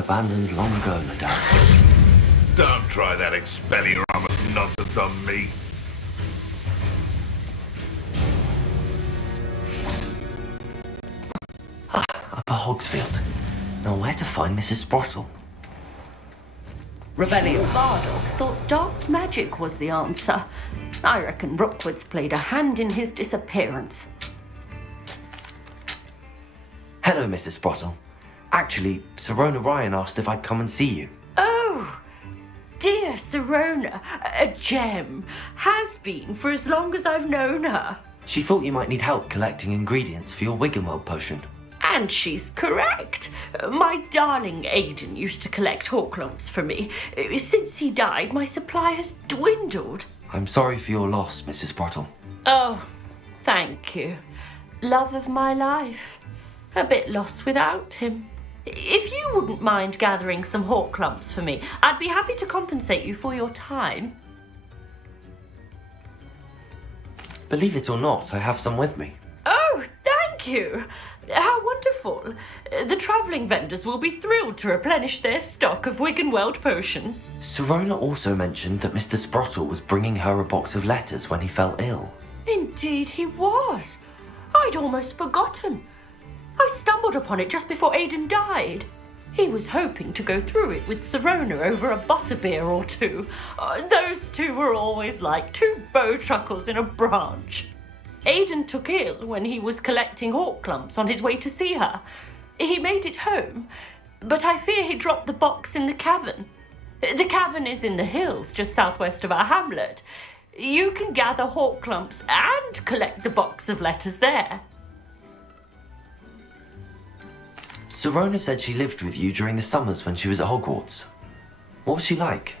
Abandoned long ago, no doubt. Don't try that expelliarmus nonsense on me. Upper Hogsfield. Now where to find Mrs. Sprottle? Rebellion. Bardolph thought dark magic was the answer. I reckon Rookwood's played a hand in his disappearance. Hello, Mrs. Sprottle. Actually, Sirona Ryan asked if I'd come and see you. Oh, dear Sirona, a gem. Has been for as long as I've known her. She thought you might need help collecting ingredients for your Wiggenweld potion. And she's correct. My darling Aidan used to collect Horklumps for me. Since he died, my supply has dwindled. I'm sorry for your loss, Mrs. Sprottle. Oh, thank you. Love of my life. A bit lost without him. If you wouldn't mind gathering some Horklumps for me, I'd be happy to compensate you for your time. Believe it or not, I have some with me. Oh, thank you. How wonderful. The travelling vendors will be thrilled to replenish their stock of Wiggenweld potion. Sirona also mentioned that Mr. Sprottle was bringing her a box of letters when he fell ill. Indeed he was. I'd almost forgotten. I stumbled upon it just before Aidan died. He was hoping to go through it with Sirona over a butterbeer or two. Those two were always like two bowtruckles in a branch. Aidan took ill when he was collecting Horklumps on his way to see her. He made it home, but I fear he dropped the box in the cavern. The cavern is in the hills just southwest of our hamlet. You can gather Horklumps and collect the box of letters there. Sirona said she lived with you during the summers when she was at Hogwarts. What was she like?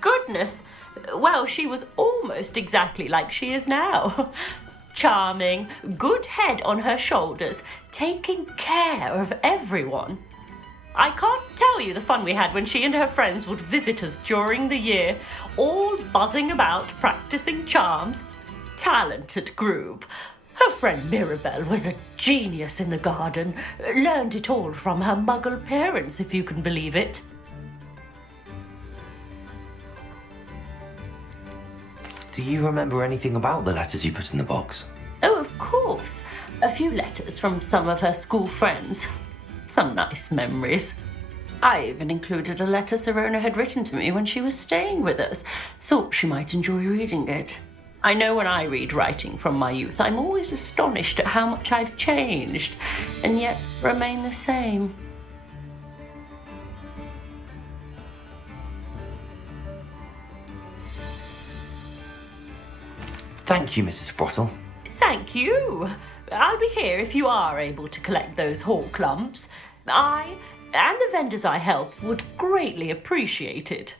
Goodness. Well, she was almost exactly like she is now. Charming, good head on her shoulders, taking care of everyone. I can't tell you the fun we had when she and her friends would visit us during the year, all buzzing about, practicing charms. Talented group. Her friend Mirabelle was a genius in the garden. Learned it all from her muggle parents, if you can believe it. Do you remember anything about the letters you put in the box? Oh, of course. A few letters from some of her school friends. Some nice memories. I even included a letter Sirona had written to me when she was staying with us. Thought she might enjoy reading it. I know when I read writing from my youth, I'm always astonished at how much I've changed, and yet remain the same. Thank you, Mrs. Sprottle. Thank you. I'll be here if you are able to collect those Horklumps. I and the vendors I help would greatly appreciate it.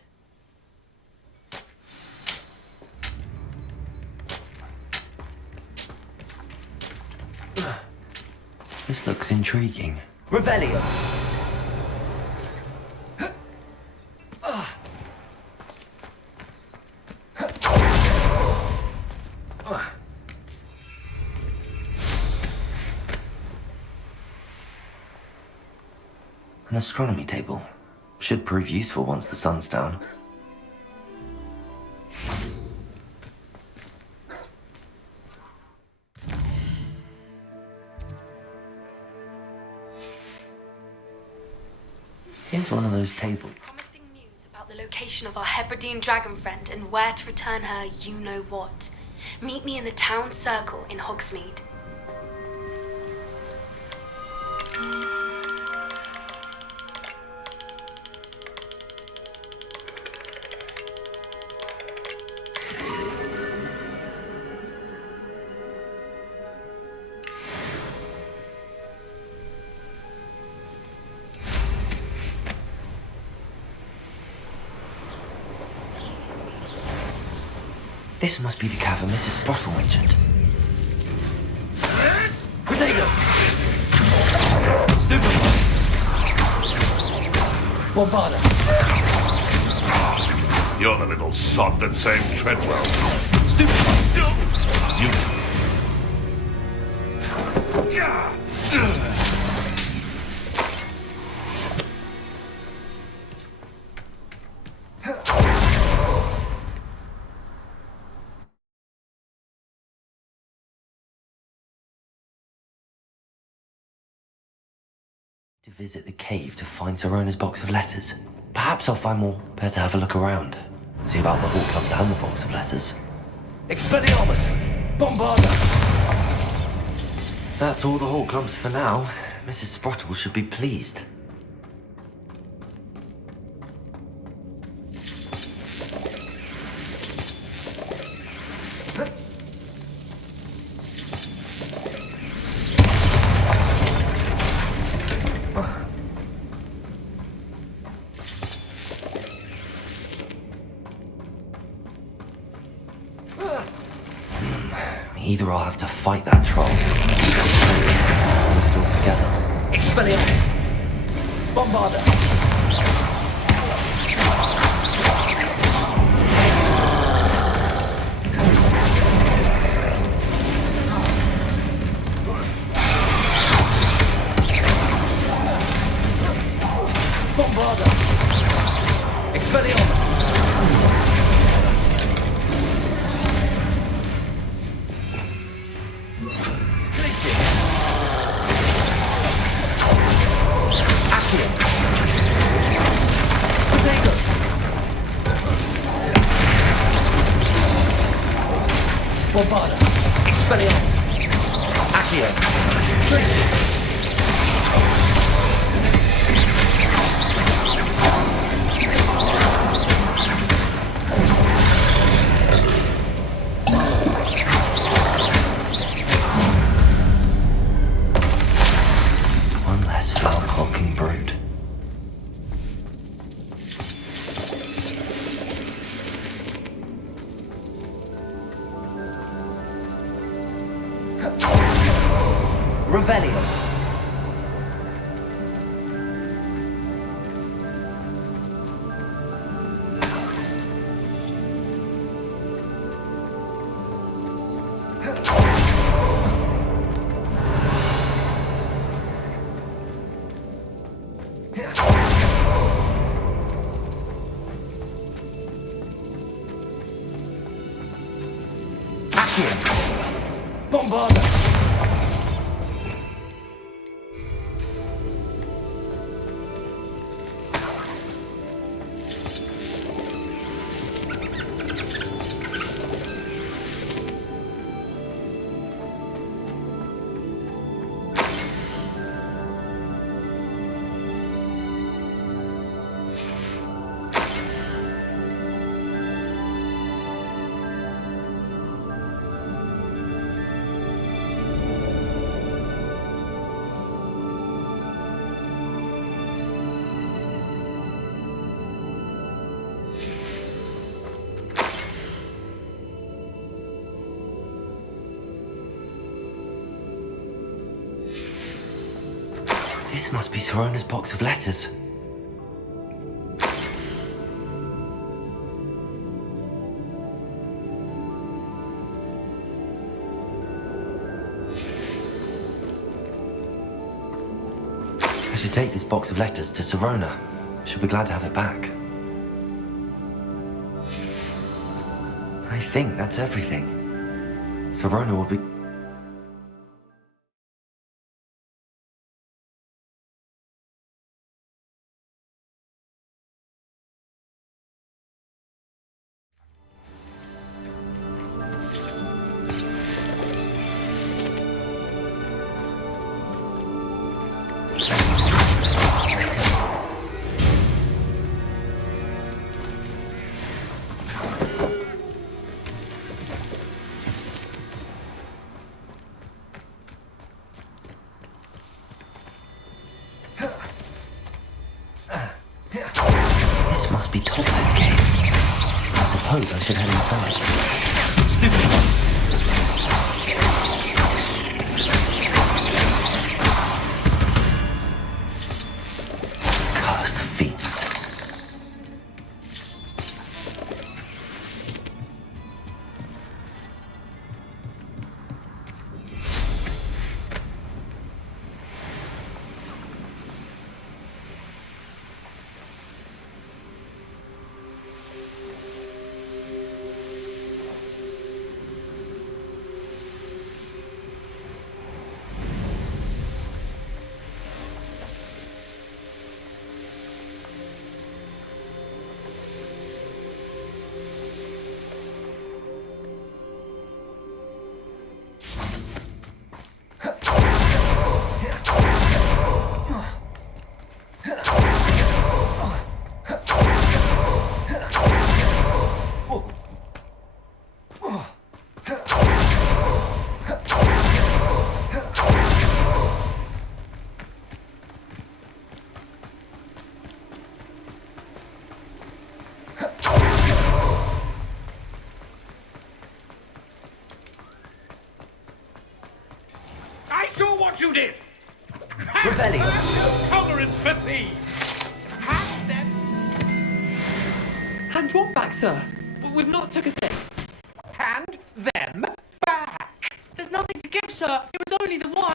This looks intriguing. Revelio. An astronomy table. Should prove useful once the sun's down. Here's one of those tables. Promising news about the location of our Hebridean dragon friend and where to return her you-know-what. Meet me in the town circle in Hogsmeade. This must be the cavern Mrs. Sprottle mentioned. Potato! Stupid! Bombarda! You're the little sod that saved Treadwell. Stupid! You... to visit the cave to find Sorona's box of letters. Perhaps I'll find more. Better have a look around. See about the Hall Clubs and the box of letters. Expelliarmus! Bombarda! That's all the Hall Clubs for now. Mrs. Sprottle should be pleased. Either I'll have to fight that troll, or put it all together. Expelliarmus! Bombarda! Bombarda! Expelliarmus! Bombarda! Expelliarmus! Accio! Tracy! One less foul-hulking brute. Revelio! Accio! Bombarda! This must be Sorona's box of letters. I should take this box of letters to Sorona. She'll be glad to have it back. I think that's everything. Sorona will be... This must be Tox's cave. I suppose I should head inside. Stupid one! Cursed fiends. you did! Revelio. No tolerance for thieves! Hand them... Hand what back, sir? We've not took a thing. Hand them back! There's nothing to give, sir. It was only the one.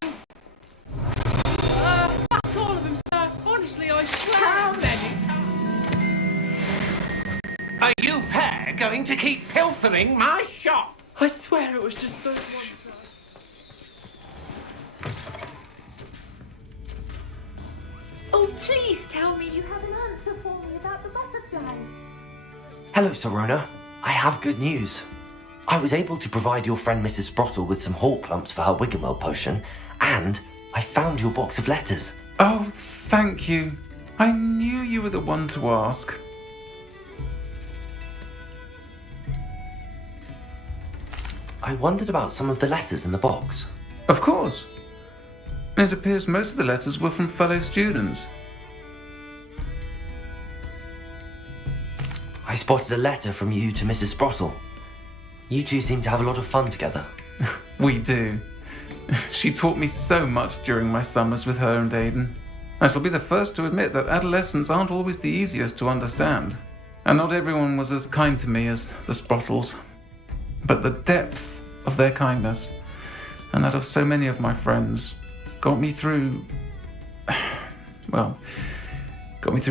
That's all of them, sir. Honestly, I swear. How many are you pair going to keep pilfering my shop? I swear it was just those ones, sir. Oh, please tell me you have an answer for me about the butterfly. Hello, Serona. I have good news. I was able to provide your friend Mrs. Sprottle with some hawk lumps for her Wiggenweld potion, and I found your box of letters. Oh, thank you. I knew you were the one to ask. I wondered about some of the letters in the box. Of course. It appears most of the letters were from fellow students. I spotted a letter from you to Mrs. Sprottle. You two seem to have a lot of fun together. We do. She taught me so much during my summers with her and Aidan. I shall be the first to admit that adolescents aren't always the easiest to understand. And not everyone was as kind to me as the Sprottles. But the depth of their kindness, and that of so many of my friends, got me through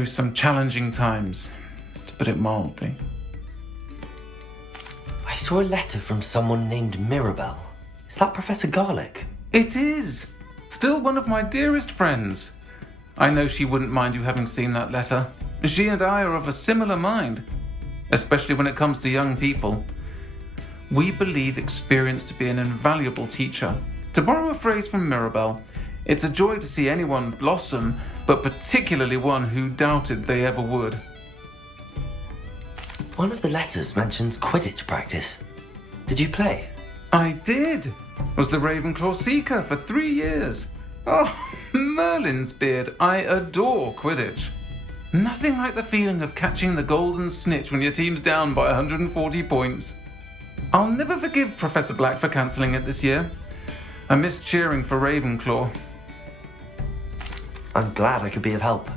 some challenging times, to put it mildly. I saw a letter from someone named Mirabelle. Is that Professor Garlick? It is! Still one of my dearest friends. I know she wouldn't mind you having seen that letter. She and I are of a similar mind, especially when it comes to young people. We believe experience to be an invaluable teacher. To borrow a phrase from Mirabelle, it's a joy to see anyone blossom, but particularly one who doubted they ever would. One of the letters mentions Quidditch practice. Did you play? I did. Was the Ravenclaw Seeker for 3 years. Oh, Merlin's beard, I adore Quidditch. Nothing like the feeling of catching the golden snitch when your team's down by 140 points. I'll never forgive Professor Black for cancelling it this year. I missed cheering for Ravenclaw. I'm glad I could be of help.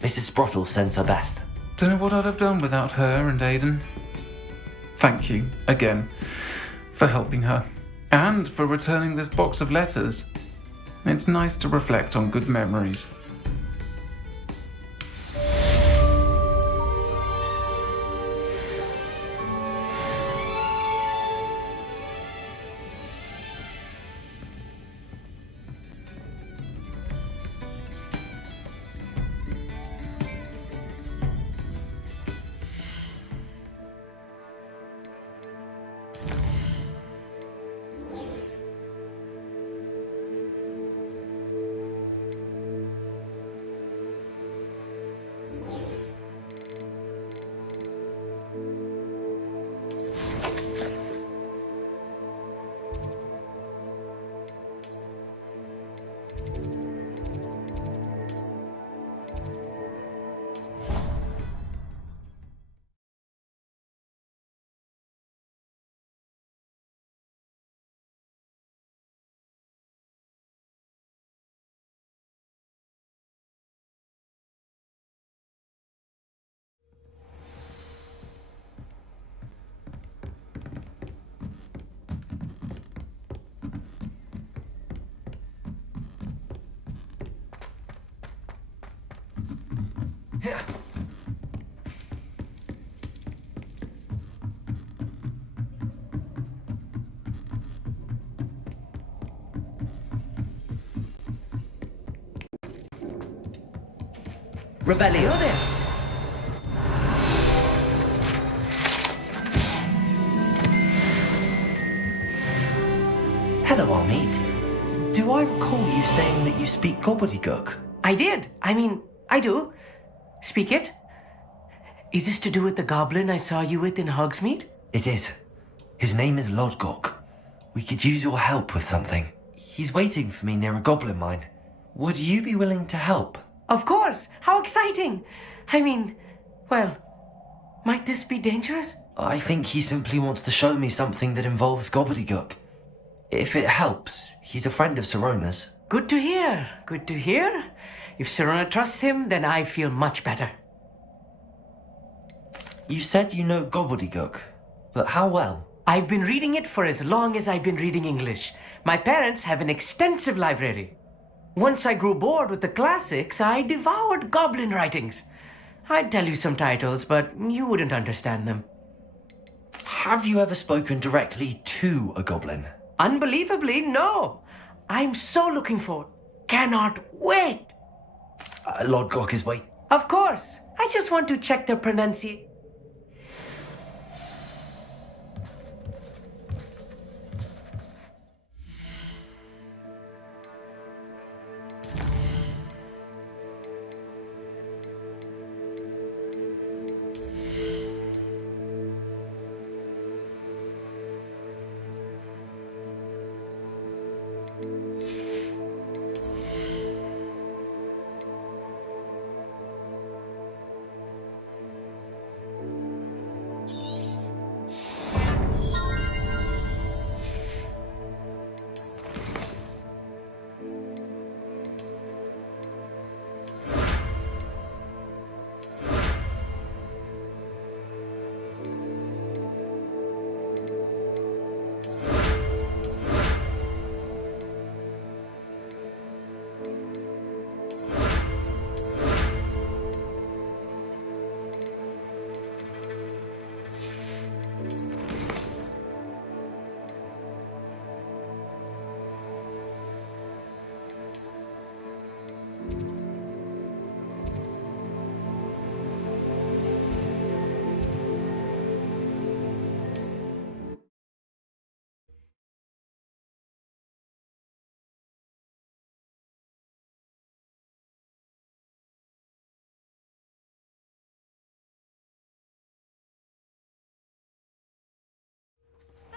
Mrs. Sprottle sends her best. Don't know what I'd have done without her and Aidan. Thank you, again, for helping her. And for returning this box of letters. It's nice to reflect on good memories. Revelio there. Hello, Amit. Do I recall you saying that you speak gobbledygook? I did. I do. Speak it. Is this to do with the goblin I saw you with in Hogsmeade? It is. His name is Lodgok. We could use your help with something. He's waiting for me near a goblin mine. Would you be willing to help? Of course. How exciting. Well, might this be dangerous? I think he simply wants to show me something that involves gobbledygook. If it helps, he's a friend of Serona's. Good to hear. Good to hear. If Serona trusts him, then I feel much better. You said you know gobbledygook, but how well? I've been reading it for as long as I've been reading English. My parents have an extensive library. Once I grew bored with the classics, I devoured goblin writings. I'd tell you some titles, but you wouldn't understand them. Have you ever spoken directly to a goblin? Unbelievably, no. I'm so looking forward. Cannot wait. Lord Glocker's way. Of course. I just want to check the pronunciation.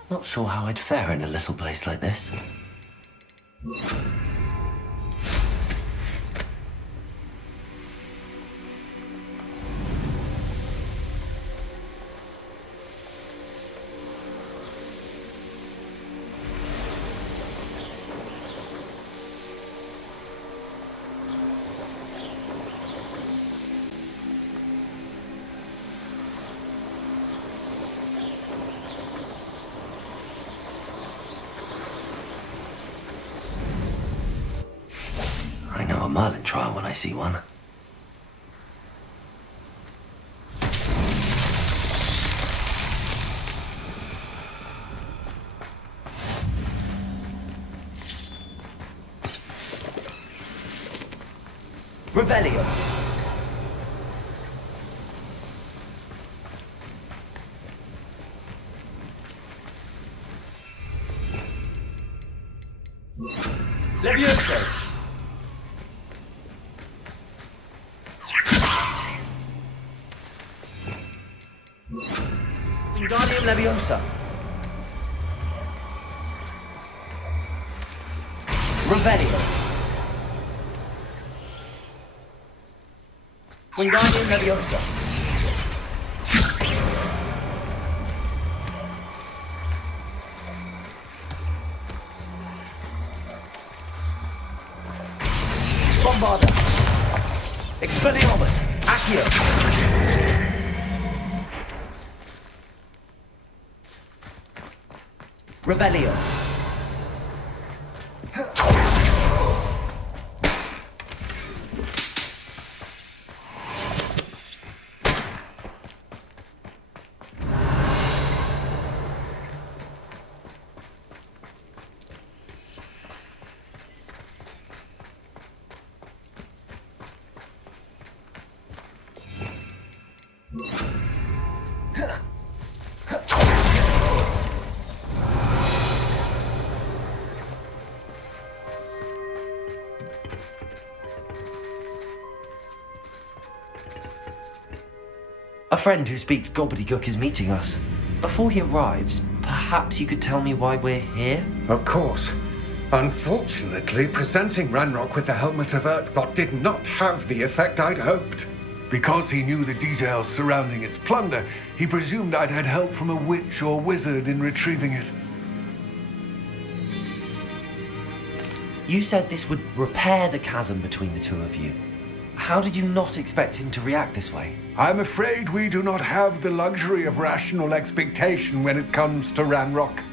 Not sure how I'd fare in a little place like this. I know a Merlin trial when I see one. Revelio. Levioso. Wingardium Leviosa. Revelio. Wingardium Leviosa. Bombarda. Expelliarmus. Accio. Revelio. A friend who speaks gobbledygook is meeting us. Before he arrives, perhaps you could tell me why we're here? Of course. Unfortunately, presenting Ranrok with the Helmet of Urtkot did not have the effect I'd hoped. Because he knew the details surrounding its plunder, he presumed I'd had help from a witch or wizard in retrieving it. You said this would repair the chasm between the two of you. How did you not expect him to react this way? I'm afraid we do not have the luxury of rational expectation when it comes to Ranrok.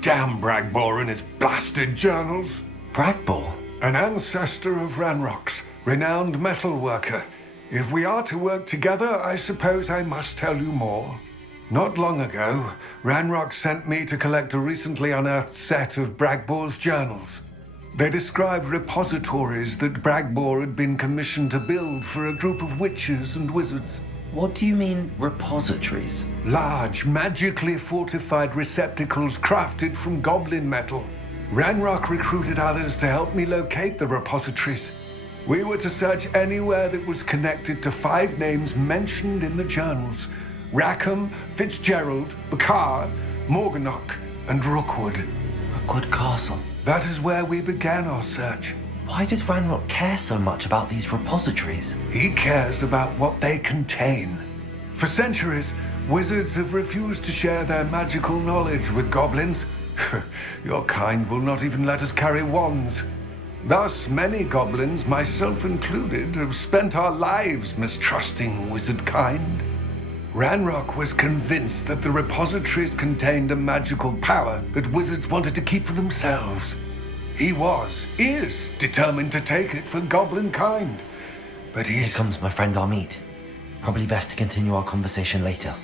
Damn Bragbor and his blasted journals. Bragbor? An ancestor of Ranrock's, renowned metal worker. If we are to work together, I suppose I must tell you more. Not long ago, Ranrock sent me to collect a recently unearthed set of Bragbor's journals. They described repositories that Bragbor had been commissioned to build for a group of witches and wizards. What do you mean, repositories? Large, magically fortified receptacles crafted from goblin metal. Ranrock recruited others to help me locate the repositories. We were to search anywhere that was connected to 5 names mentioned in the journals: Rackham, Fitzgerald, Bakar, Morganach, and Rookwood. Rookwood Castle. That is where we began our search. Why does Ranrok care so much about these repositories? He cares about what they contain. For centuries, wizards have refused to share their magical knowledge with goblins. Your kind will not even let us carry wands. Thus, many goblins, myself included, have spent our lives mistrusting wizard kind. Ranrok was convinced that the repositories contained a magical power that wizards wanted to keep for themselves. He is determined to take it for goblin kind. But Here comes my friend Amit. Probably best to continue our conversation later.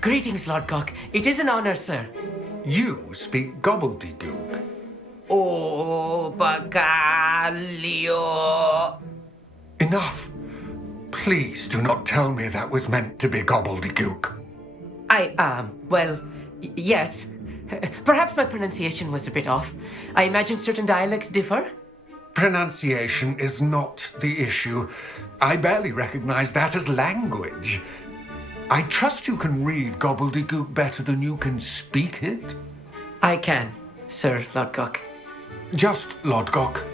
Greetings, Lord Cock. It is an honor, sir. You speak gobbledygook. Oh, Bacalio. Enough. Please do not tell me that was meant to be gobbledygook. Yes. Perhaps my pronunciation was a bit off. I imagine certain dialects differ. Pronunciation is not the issue. I barely recognize that as language. I trust you can read gobbledygook better than you can speak it. I can, Sir Lodgok. Just Lodgok.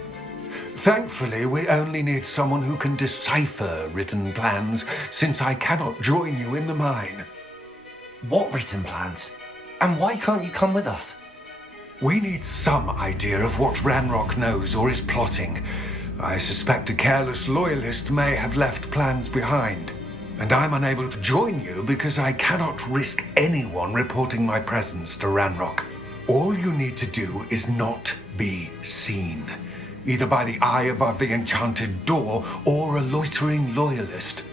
Thankfully, we only need someone who can decipher written plans, since I cannot join you in the mine. What written plans? And why can't you come with us? We need some idea of what Ranrok knows or is plotting. I suspect a careless loyalist may have left plans behind. And I'm unable to join you because I cannot risk anyone reporting my presence to Ranrok. All you need to do is not be seen, either by the eye above the enchanted door or a loitering loyalist.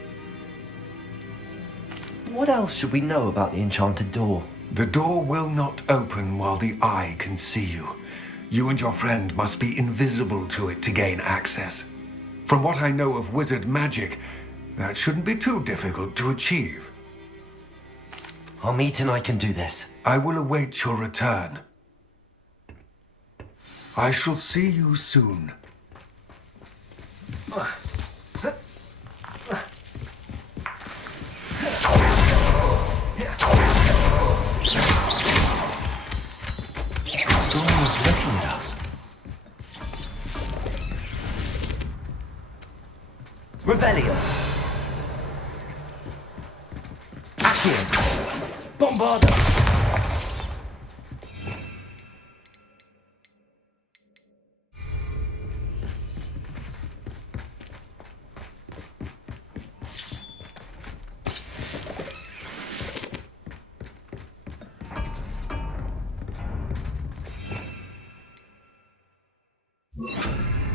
What else should we know about the enchanted door? The door will not open while the eye can see you. You and your friend must be invisible to it to gain access. From what I know of wizard magic, that shouldn't be too difficult to achieve. Amit and I can do this. I will await your return. I shall see you soon. Dawn was looking at us. Revelio. Accio. Bombarda.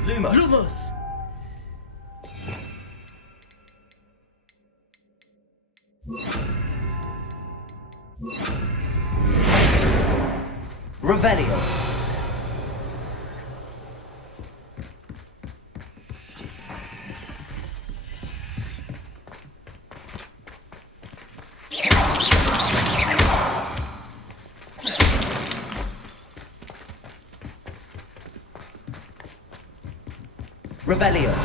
Lumos. Lumos! Revelio. Revelio.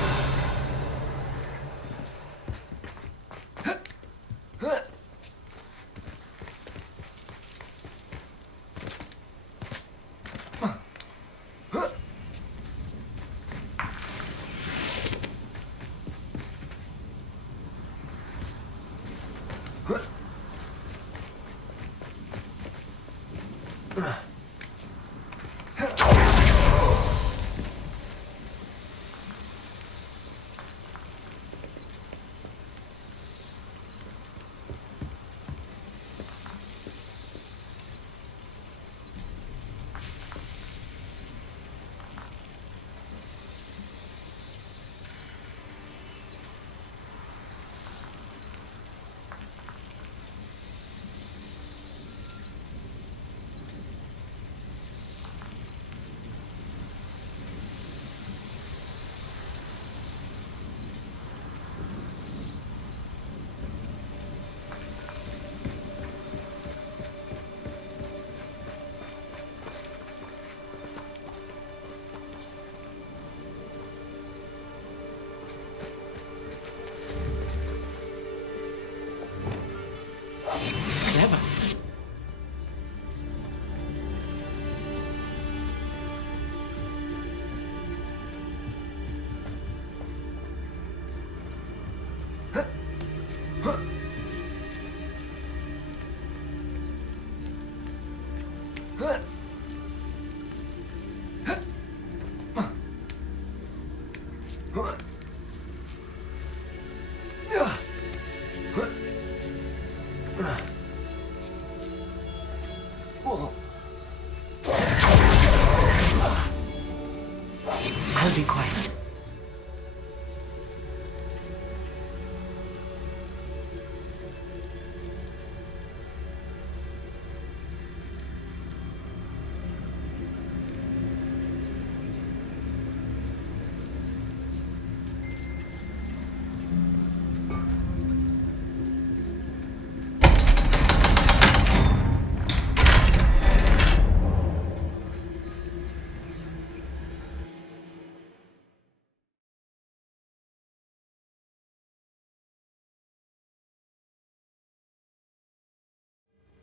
I'll be quiet.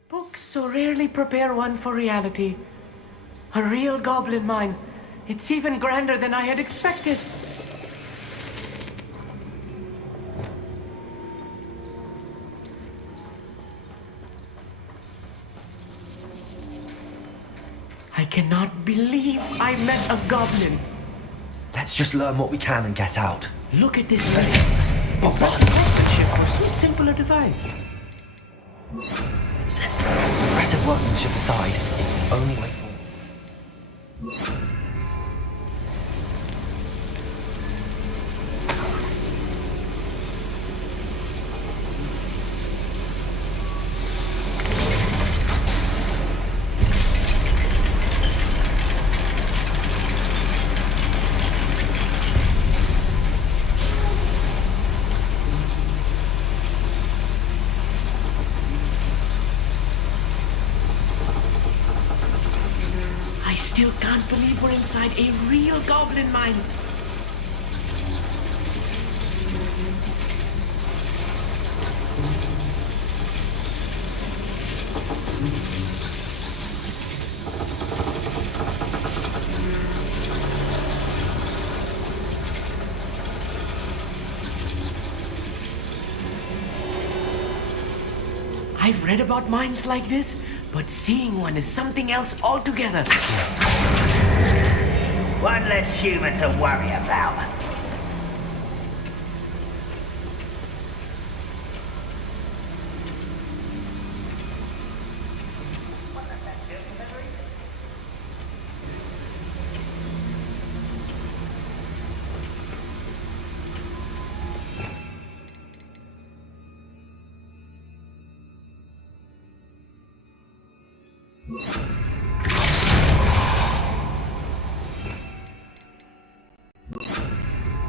Books so rarely prepare one for reality. A real goblin mine. It's even grander than I had expected. I cannot believe I met a goblin. Let's just learn what we can and get out. Look at this workmanship for so simple a device. Set impressive workmanship aside, it's the only way forward. I still can't believe we're inside a real goblin mine. I've read about mines like this, but seeing one is something else altogether. One less human to worry about.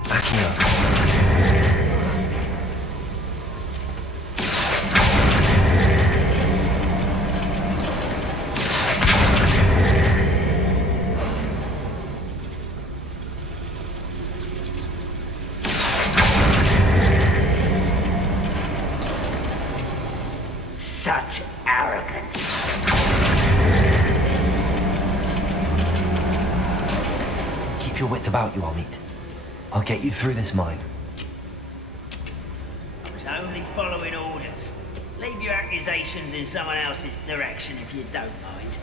Backing up. Such arrogance. Keep your wits about you, Amit. I'll get you through this mine. I was only following orders. Leave your accusations in someone else's direction if you don't mind.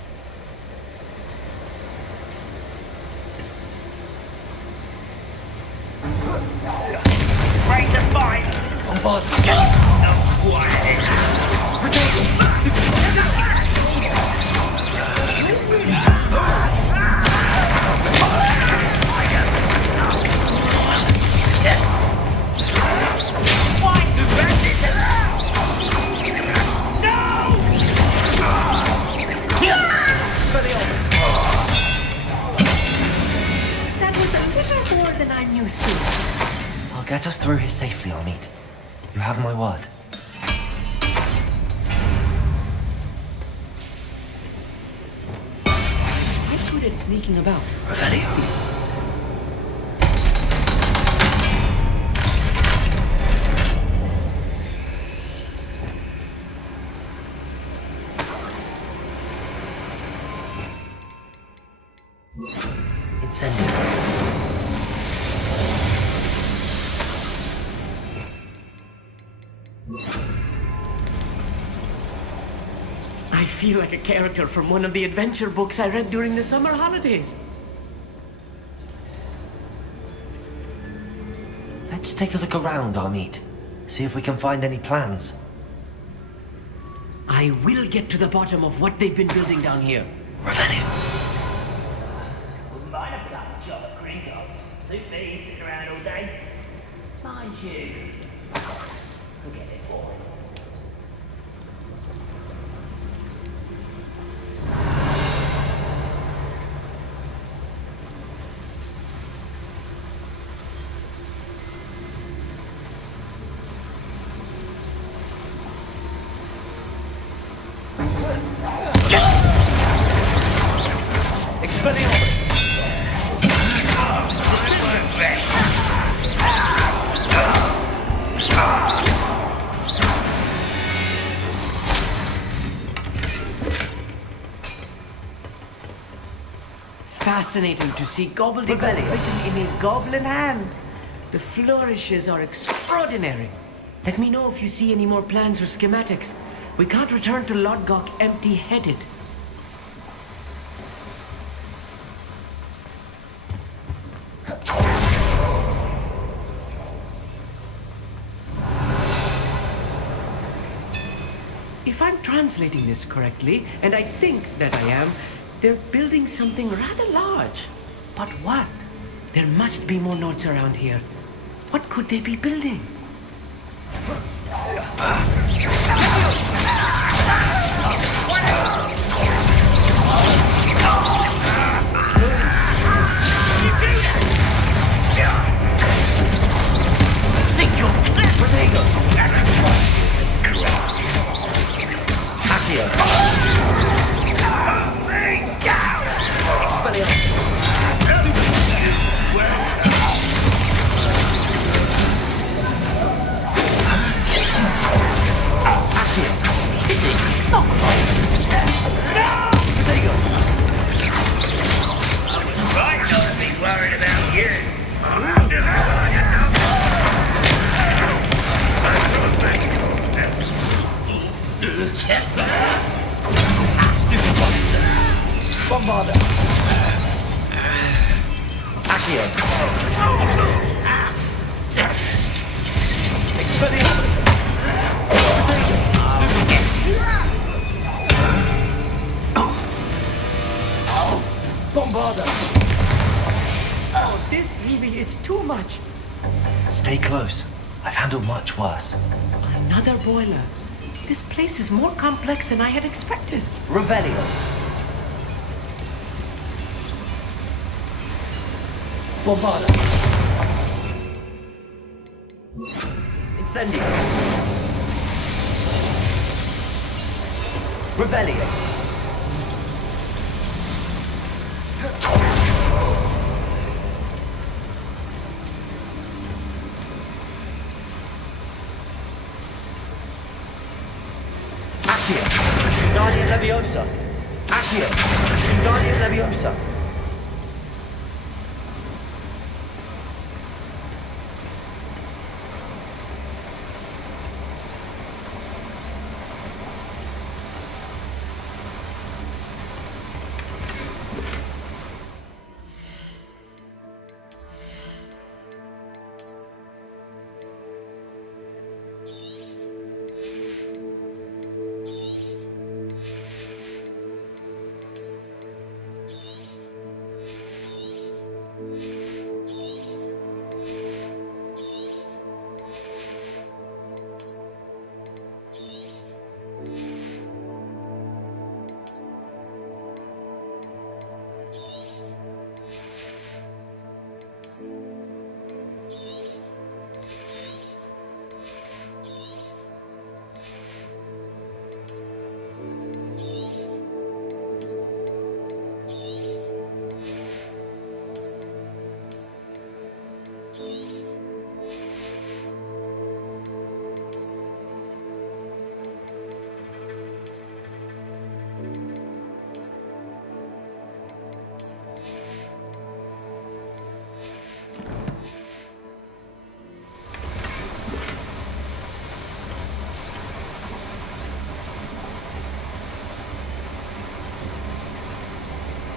Ready to fight? On board. Oh, quiet. Why the rest is allowed? No! That was a little more than I'm used to. I'll get us through here safely, Amit. You have my word. Quite good at sneaking about. Revelio. Incendio. I feel like a character from one of the adventure books I read during the summer holidays. Let's take a look around, Amit. See if we can find any plans. I will get to the bottom of what they've been building down here. Revenue. Wouldn't mind a plain job at Gringotts. Suit me, sitting around all day. Mind you, look at it boring. Expelliarmus! Fascinating to see gobbledygook written in a goblin hand. The flourishes are extraordinary. Let me know if you see any more plans or schematics. We can't return to Lodgok empty-headed. If I'm translating this correctly, and I think that I am, they're building something rather large. But what? There must be more nodes around here. What could they be building? Think you're clever, there you go. Accio. Expelliarmus. Accio. Hitting. Not quite. There you go. Right, not to be worried about you. Bombarda. Accio. Expelliarmus. Bombarda. Oh, this really is too much. Stay close. I've handled much worse. Another boiler. This place is more complex than I had expected. Revelio. Bombarda. Incendio. Revelio. Accio. Guardian Leviosa. Accio. Guardian Leviosa.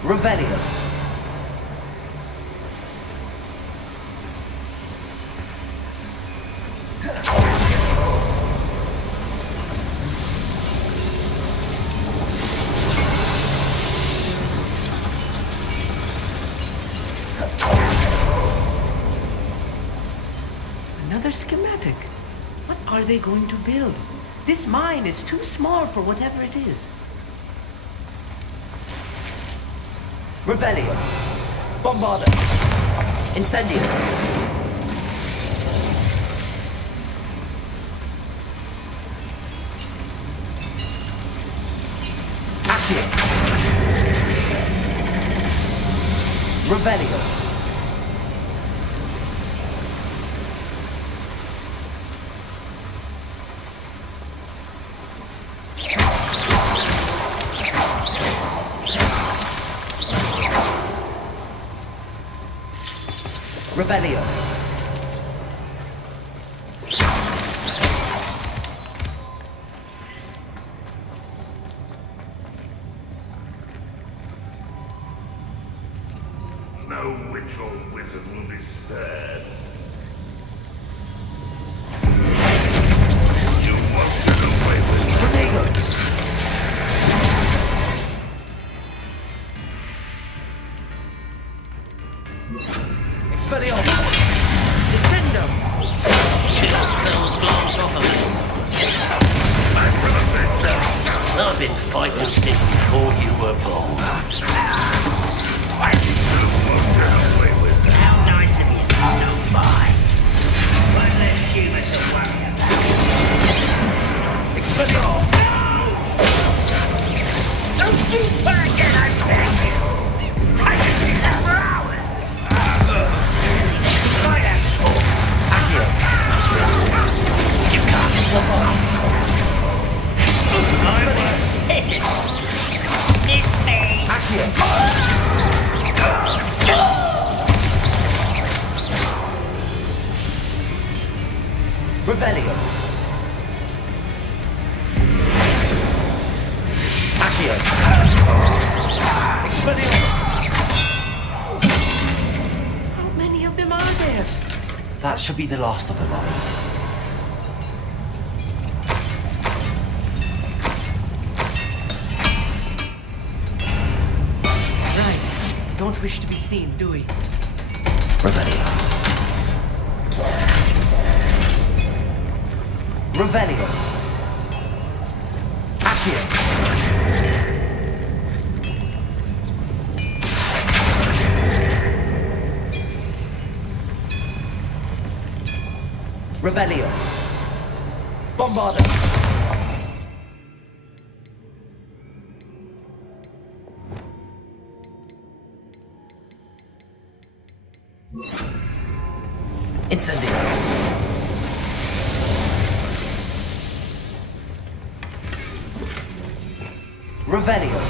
Revelio. Another schematic. What are they going to build? This mine is too small for whatever it is. Revelio. Bombarda. Incendio. Accio. Revelio. Revelio. No witch or wizard will be spared. You want to get away with it? Protego. Expelliarmus. Descendo! Chill spells glance off of it. I've been fighting this before you were born. How nice of you to stop by. One less humour to worry about. Expelliarmus. Don't you forget I beg you. I can do that for hours. See that right out. Accio. You can't survive. Hit it. Miss me. Accio. Revelio. Accio. Expelliarmus. How many of them are there? That should be the last of them, I'll eat. Right. Don't wish to be seen, do we? Revelio. Revelio. Accio. Revelio. Bombarda. Incendio. Revelio.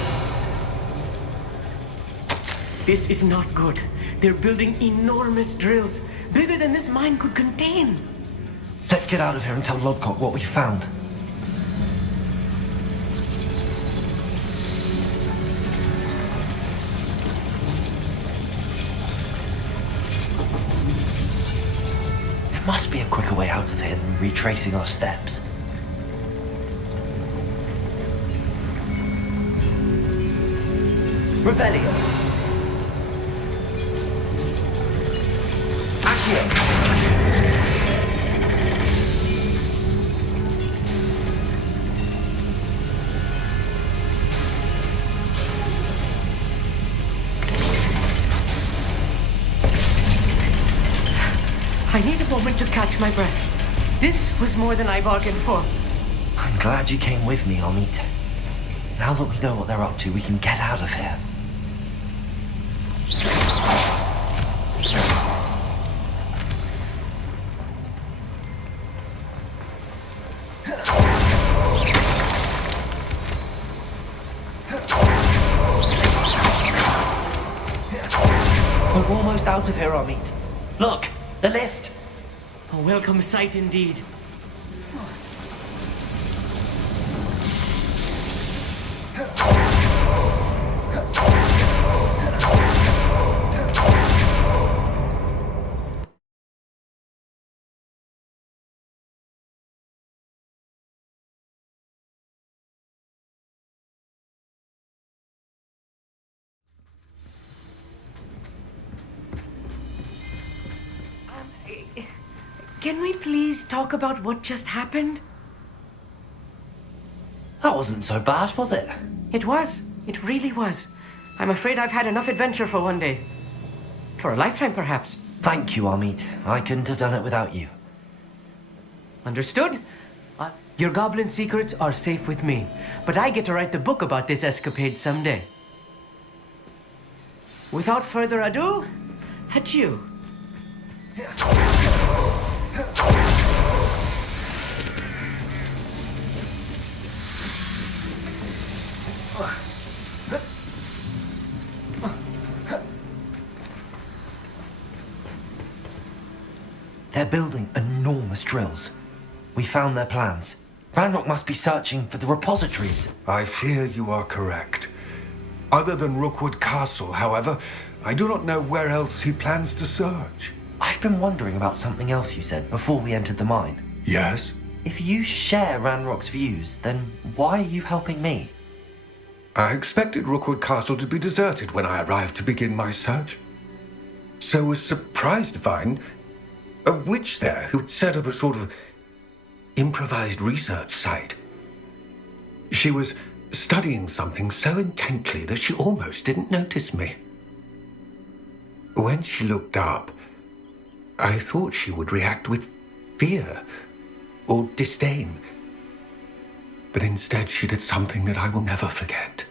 This is not good. They're building enormous drills, bigger than this mine could contain. Let's get out of here and tell Lodcock what we found. There must be a quicker way out of here than retracing our steps. Revelio. Accio. I need a moment to catch my breath. This was more than I bargained for. I'm glad you came with me, Amit. Now that we know what they're up to, we can get out of here. We're almost out of here, Amit. Look, the lift. A welcome sight indeed. Can we please talk about what just happened? That wasn't so bad, was it? It was. It really was. I'm afraid I've had enough adventure for one day. For a lifetime, perhaps. Thank you, Amit. I couldn't have done it without you. Understood? Your goblin secrets are safe with me, but I get to write the book about this escapade someday. Without further ado, adieu. They're building enormous drills. We found their plans. Ranrok must be searching for the repositories. I fear you are correct. Other than Rookwood Castle, however, I do not know where else he plans to search. I've been wondering about something else you said before we entered the mine. Yes? If you share Ranrock's views, then why are you helping me? I expected Rookwood Castle to be deserted when I arrived to begin my search. So was surprised to find a witch there who'd set up a sort of improvised research site. She was studying something so intently that she almost didn't notice me. When she looked up, I thought she would react with fear or disdain. But instead she did something that I will never forget.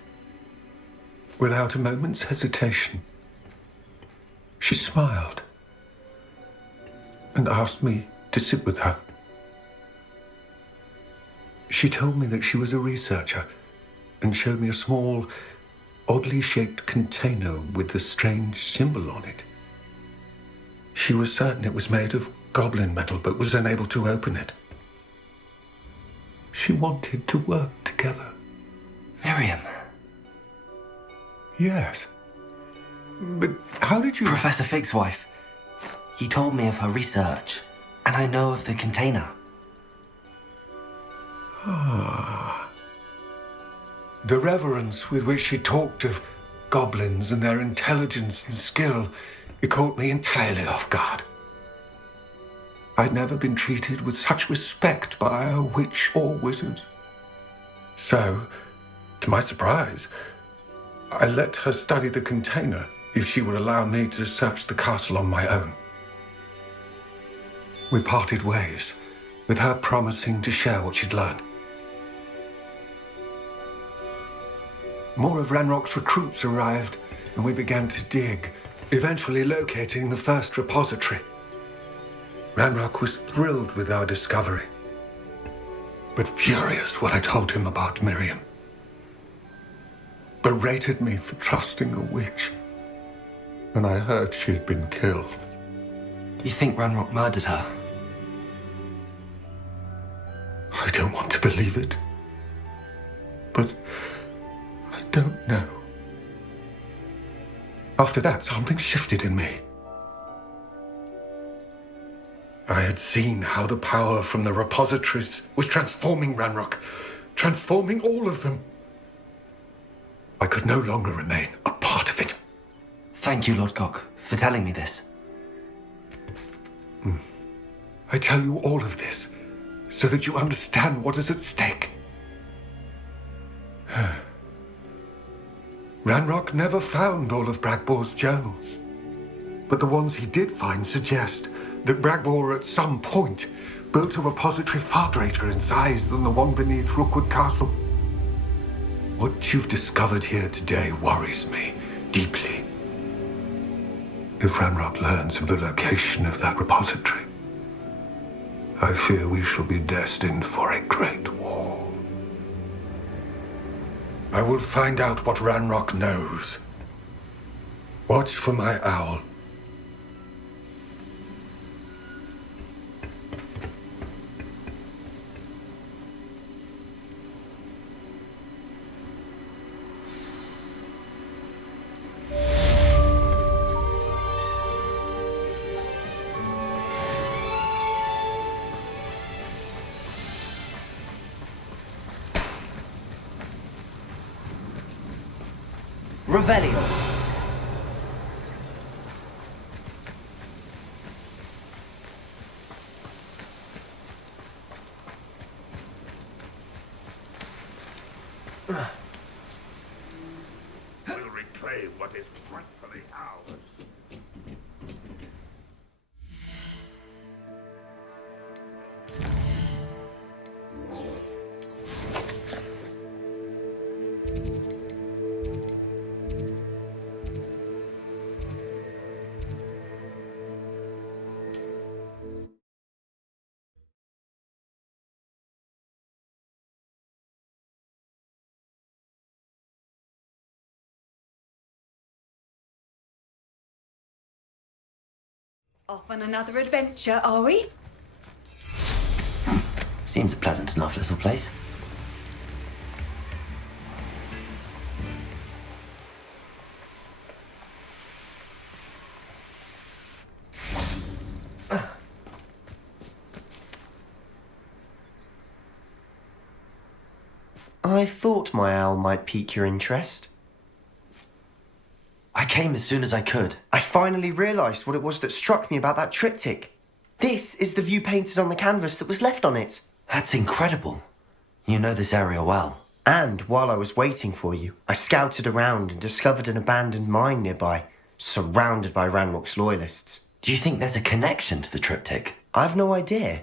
Without a moment's hesitation, she smiled and asked me to sit with her. She told me that she was a researcher and showed me a small, oddly shaped container with a strange symbol on it. She was certain it was made of goblin metal, but was unable to open it. She wanted to work together. Miriam. Yes. But how did you... Professor Fig's wife. He told me of her research, and I know of the container. Ah. The reverence with which she talked of goblins and their intelligence and skill, it caught me entirely off guard. I'd never been treated with such respect by a witch or wizard. So, to my surprise, I let her study the container if she would allow me to search the castle on my own. We parted ways, with her promising to share what she'd learned. More of Ranrock's recruits arrived, and we began to dig, eventually locating the first repository. Ranrok was thrilled with our discovery, but furious when I told him about Miriam. Berated me for trusting a witch, and I heard she had been killed. You think Ranrock murdered her? I don't want to believe it, but I don't know. After that, something shifted in me. I had seen how the power from the repositories was transforming Ranrok, transforming all of them. I could no longer remain a part of it. Thank you, Lord Cock, for telling me this. I tell you all of this so that you understand what is at stake. Ranrok never found all of Bragbor's journals, but the ones he did find suggest that Bragbor at some point built a repository far greater in size than the one beneath Rookwood Castle. What you've discovered here today worries me deeply. If Ranrok learns of the location of that repository, I fear we shall be destined for a great war. I will find out what Ranrok knows. Watch for my owl. Revelio. We'll reclaim what is rightfully ours. Off on another adventure, are we? Seems a pleasant enough little place. I thought my owl might pique your interest. I came as soon as I could. I finally realised what it was that struck me about that triptych. This is the view painted on the canvas that was left on it. That's incredible. You know this area well. And while I was waiting for you, I scouted around and discovered an abandoned mine nearby, surrounded by Ranrok's loyalists. Do you think there's a connection to the triptych? I've no idea,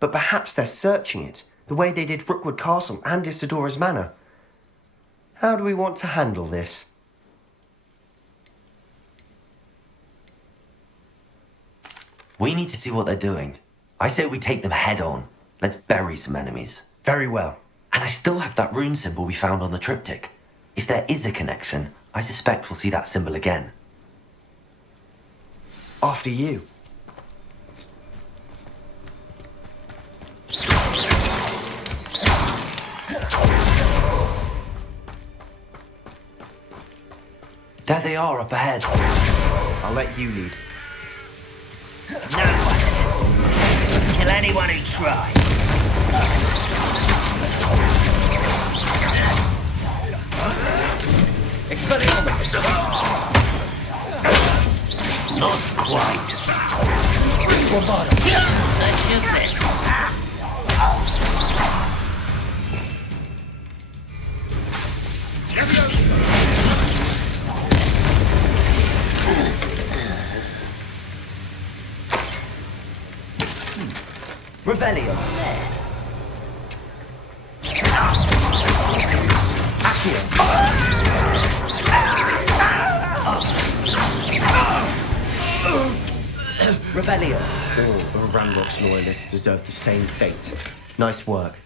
but perhaps they're searching it, the way they did Rookwood Castle and Isidora's Manor. How do we want to handle this? We need to see what they're doing. I say we take them head on. Let's bury some enemies. Very well. And I still have that rune symbol we found on the triptych. If there is a connection, I suspect we'll see that symbol again. After you. There they are up ahead. I'll let you lead. No one hesitates. Kill anyone who tries. Expelliarmus! Not quite. Such is this. Revelio. Accio. Revelio. All of Ranrok's loyalists deserve the same fate. Nice work.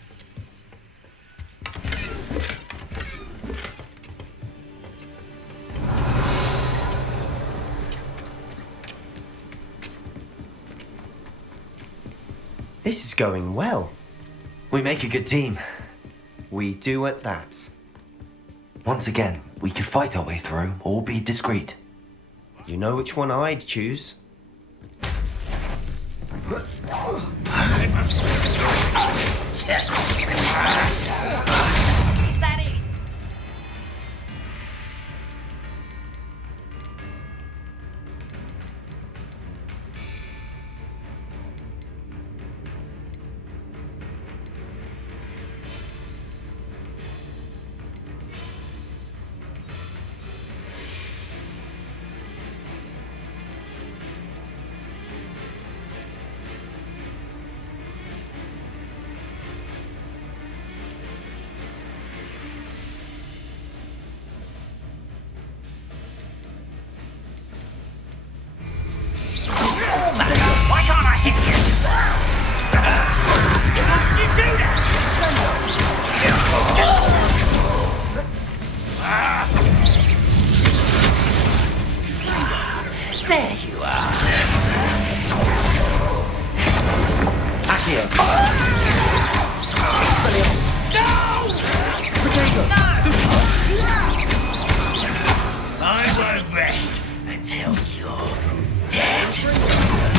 This is going well. We make a good team. We do at that. Once again, we could fight our way through or be discreet. You know which one I'd choose. Is that it? Why can't I hit you? How did you do that? There you are. Accio. I won't rest until you're dead.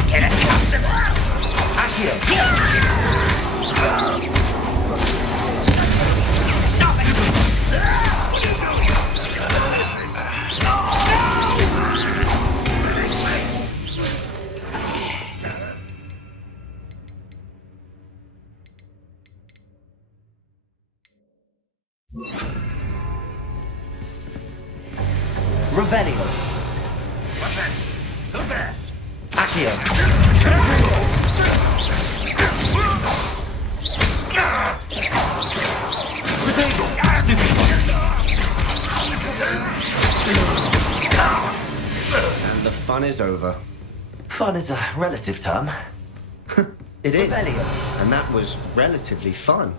Get accustomed. Accio. Stop it! Revelio. What's that? Who's there? Accio. And the fun is over. Fun is a relative term. It is. Revelio. And that was relatively fun.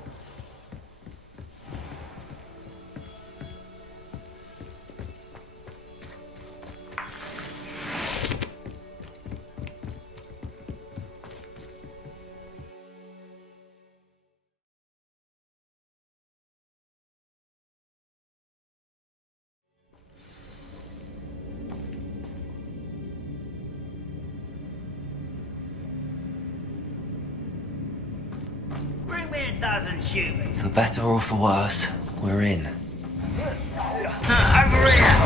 Bring me a dozen shooters. For better or for worse, we're in. Over here!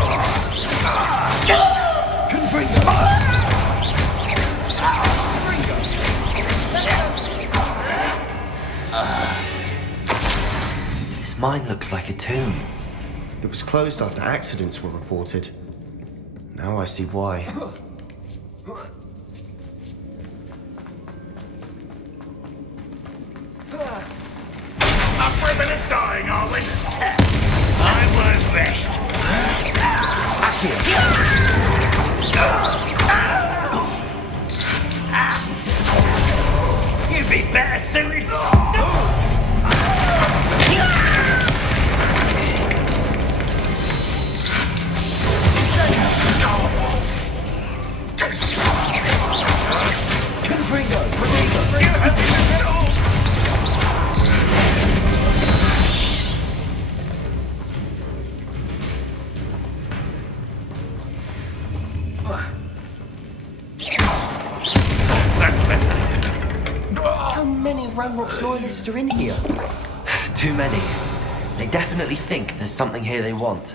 This mine looks like a tomb. It was closed after accidents were reported. Now I see why. Up for a minute dying, are we? I won't rest. You'd be better suited That's better. How many Ranrok loyalists are in here? Too many. They definitely think there's something here they want.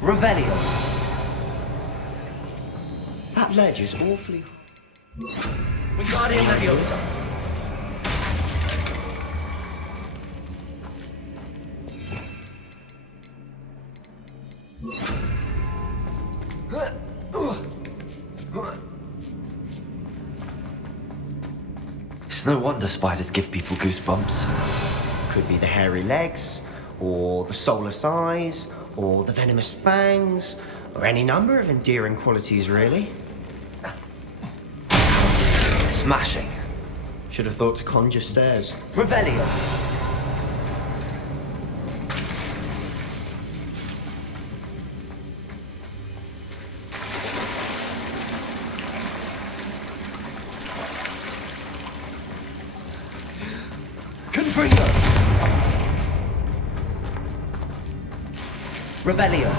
Revelio. That ledge is awfully... Wingardium Leviosa. It's no wonder spiders give people goosebumps. Could be the hairy legs, or the soulless eyes, or the venomous fangs, or any number of endearing qualities, really. Smashing. Should have thought to conjure stairs. Revelio. Confringo. Revelio.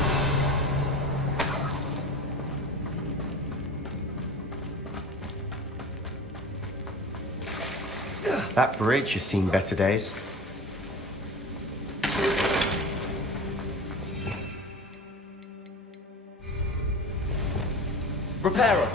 That bridge has seen better days. Reparo.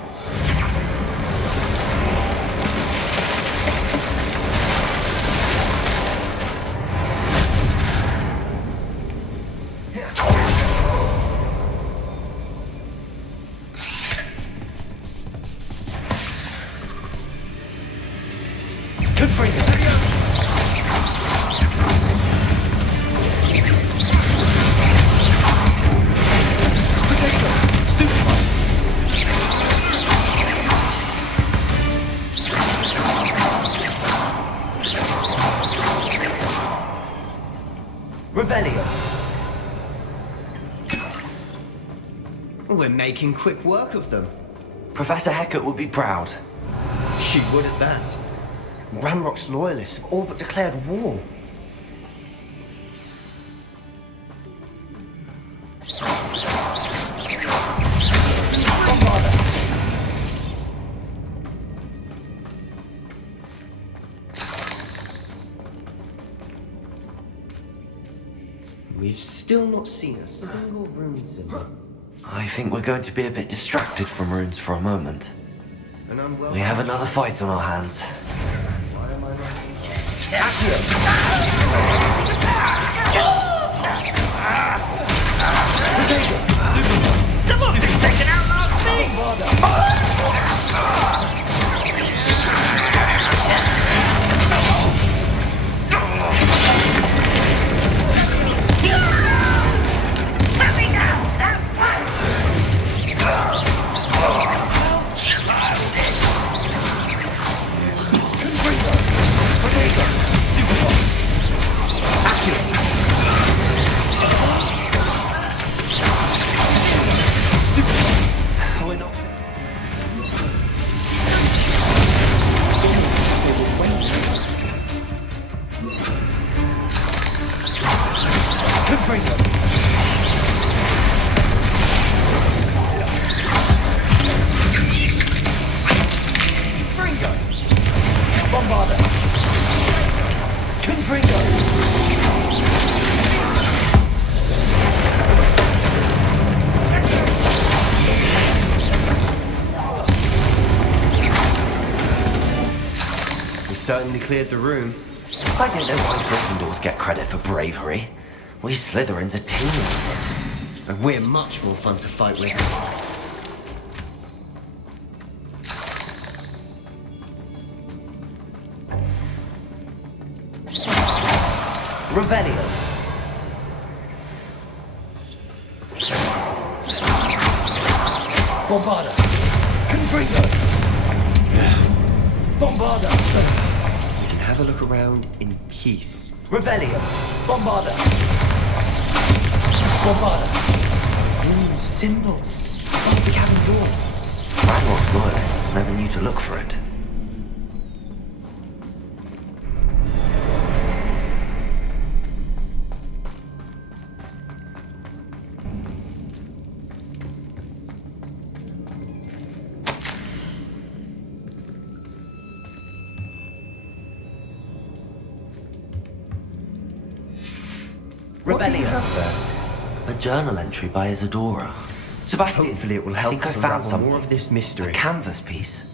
Revelio. We're making quick work of them. Professor Heckert would be proud. She would at that. Ranrock's loyalists have all but declared war. We've still not seen a single rune symbol. I think we're going to be a bit distracted from runes for a moment. An unwelcome We have another fight on our hands. Why am I not... Someone's been taken out last thing! Let me go! Certainly cleared the room. I don't know why Gryffindors get credit for bravery. We Slytherins are team. And we're much more fun to fight with. Revelio. Bombarda! Confringo! Bombarda! You can have a look around in peace. Revelio. Bombarda! Bombarda! Green symbol above the cabin door. Ranrok's loyalists never knew to look for it. What do you have there? A journal entry by Isadora. Sebastian, Hopefully it will I help think I us found unravel something. more of this mystery. A canvas piece.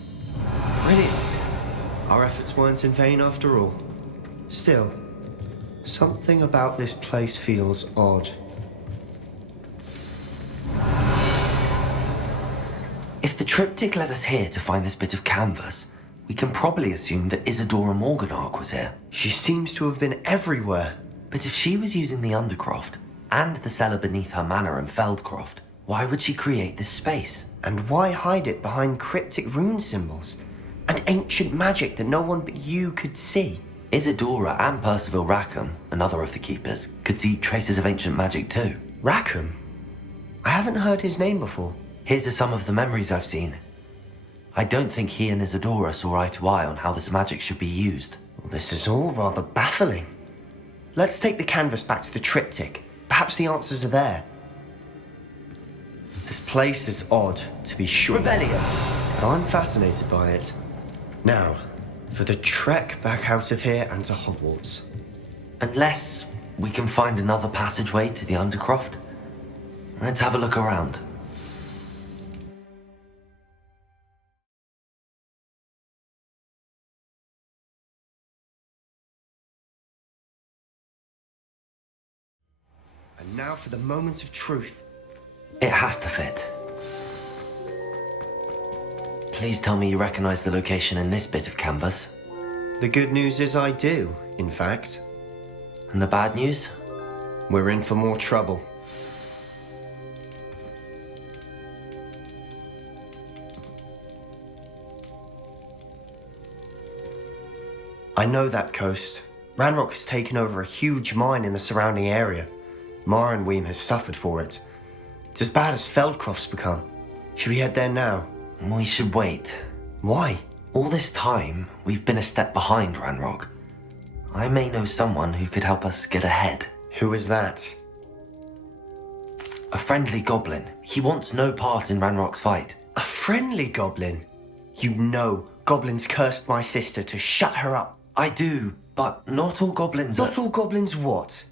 Brilliant. Our efforts weren't in vain after all. Still, something about this place feels odd. If the triptych led us here to find this bit of canvas, we can probably assume that Isadora Morganark was here. She seems to have been everywhere. But if she was using the Undercroft and the cellar beneath her manor in Feldcroft, why would she create this space? And why hide it behind cryptic rune symbols and ancient magic that no one but you could see? Isadora and Percival Rackham, another of the keepers, could see traces of ancient magic too. Rackham? I haven't heard his name before. Here's some of the memories I've seen. I don't think he and Isadora saw eye to eye on how this magic should be used. Well, this is all rather baffling. Let's take the canvas back to the triptych. Perhaps the answers are there. This place is odd, to be sure. Revelio. But I'm fascinated by it. Now, for the trek back out of here and to Hogwarts. Unless we can find another passageway to the Undercroft. Let's have a look around. And now for the moment of truth. It has to fit. Please tell me you recognize the location in this bit of canvas. The good news is I do, in fact. And the bad news? We're in for more trouble. I know that coast. Ranrok has taken over a huge mine in the surrounding area. Marrenweem has suffered for it. It's as bad as Feldcroft's become. Should we head there now? We should wait. Why? All this time, we've been a step behind Ranrok. I may know someone who could help us get ahead. Who is that? A friendly goblin. He wants no part in Ranrock's fight. A friendly goblin? You know goblins cursed my sister to shut her up. I do, but not all goblins Not all goblins what?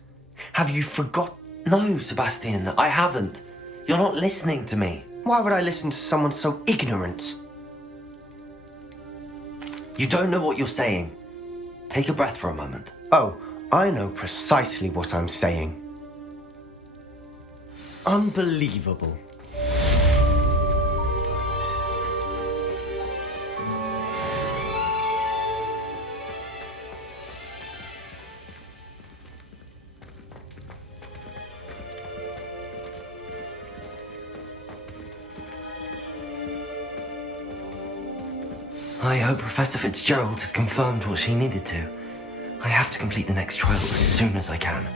Have you forgotten? No, Sebastian, I haven't. You're not listening to me. Why would I listen to someone so ignorant? You don't know what you're saying. Take a breath for a moment. Oh, I know precisely what I'm saying. Unbelievable. I hope Professor Fitzgerald has confirmed what she needed to. I have to complete the next trial as soon as I can.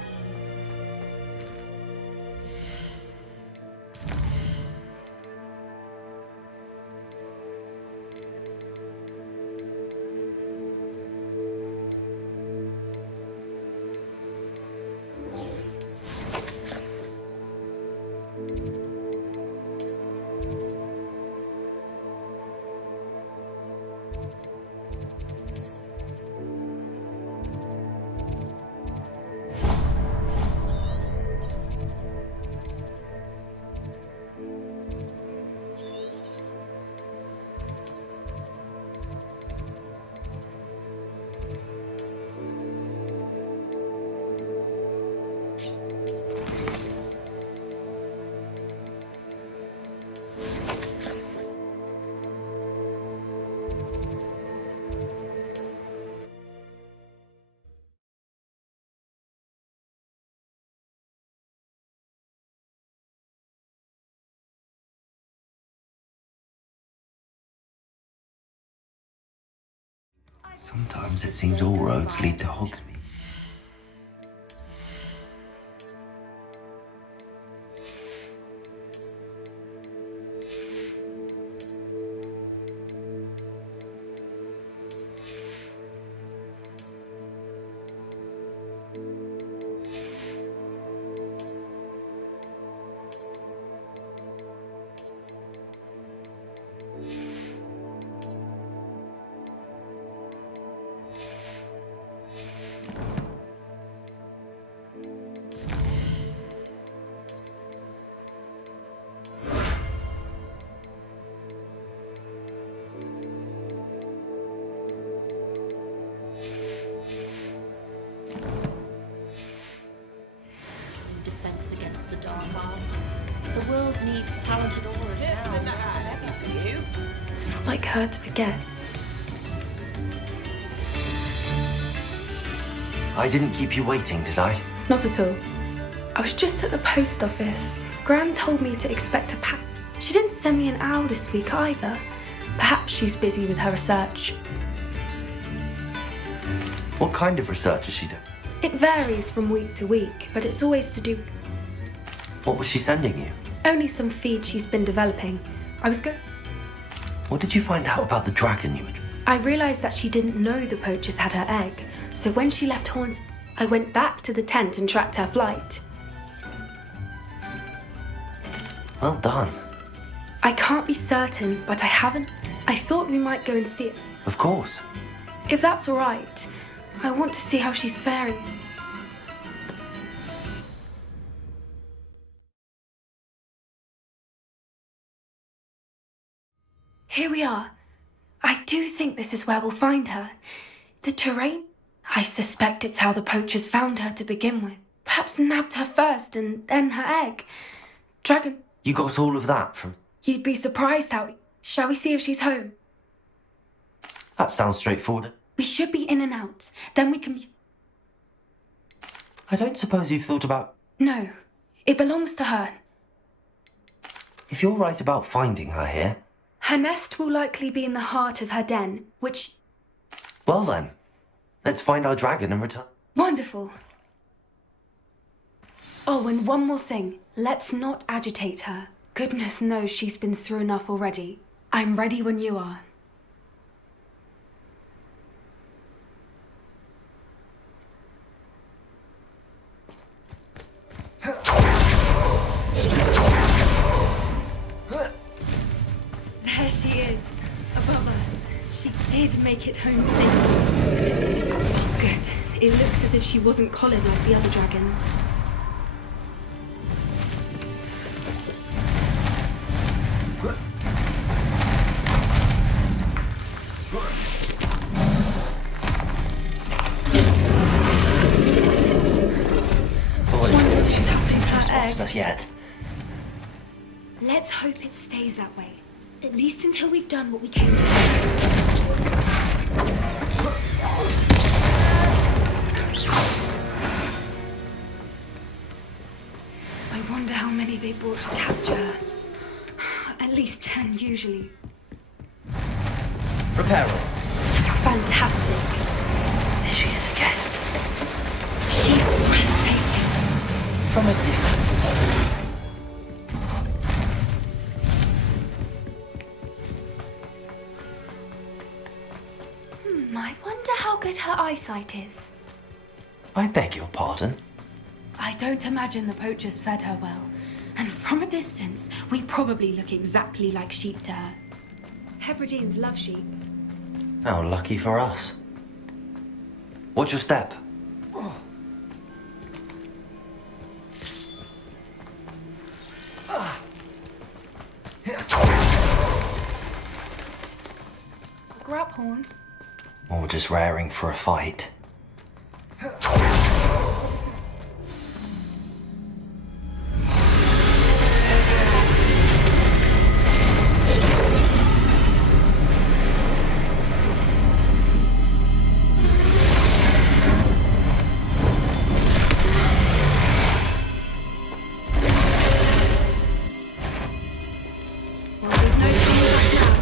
Sometimes it seems all roads lead to Hogsmeade. Defense against the dark arts. The world needs talented auras now. It's not like her to forget. I didn't keep you waiting, did I? Not at all. I was just at the post office. Gran told me to expect a pack. She didn't send me an owl this week either. Perhaps she's busy with her research. What kind of research is she doing? It varies from week to week, but it's always to do What was she sending you? only some feed she's been developing. What did you find out about the dragon you were... I realised that she didn't know the poachers had her egg, so when she left Haunt, I went back to the tent and tracked her flight. Well done. I can't be certain, but I haven't. I thought we might go and see it. Of course. If that's all right, I want to see how she's faring. Here we are. I do think this is where we'll find her. The terrain? I suspect it's how the poachers found her to begin with. Perhaps nabbed her first and then her egg. Dragon. You got all of that from... You'd be surprised how... Shall we see if she's home? That sounds straightforward. We should be in and out. Then we can... I don't suppose you've thought about... No. It belongs to her. If you're right about finding her here... Her nest will likely be in the heart of her den, which... Well then, let's find our dragon and return. Wonderful. Oh, and one more thing. Let's not agitate her. Goodness knows she's been through enough already. I'm ready when you are. There she is, above us. She did make it home safely. Oh, good. It looks as if she wasn't collared like the other dragons. Let's hope it stays that way. At least until we've done what we came to do. I wonder how many they brought to capture. At least 10 usually. Reparo. Fantastic. There she is again. She's breathtaking. From a distance. I wonder how good her eyesight is. I beg your pardon? I don't imagine the poachers fed her well. And from a distance, we probably look exactly like sheep to her. Hebrideans love sheep. How lucky for us. Watch your step. Grab horn. Or just raring for a fight. Well, there's no turning back now.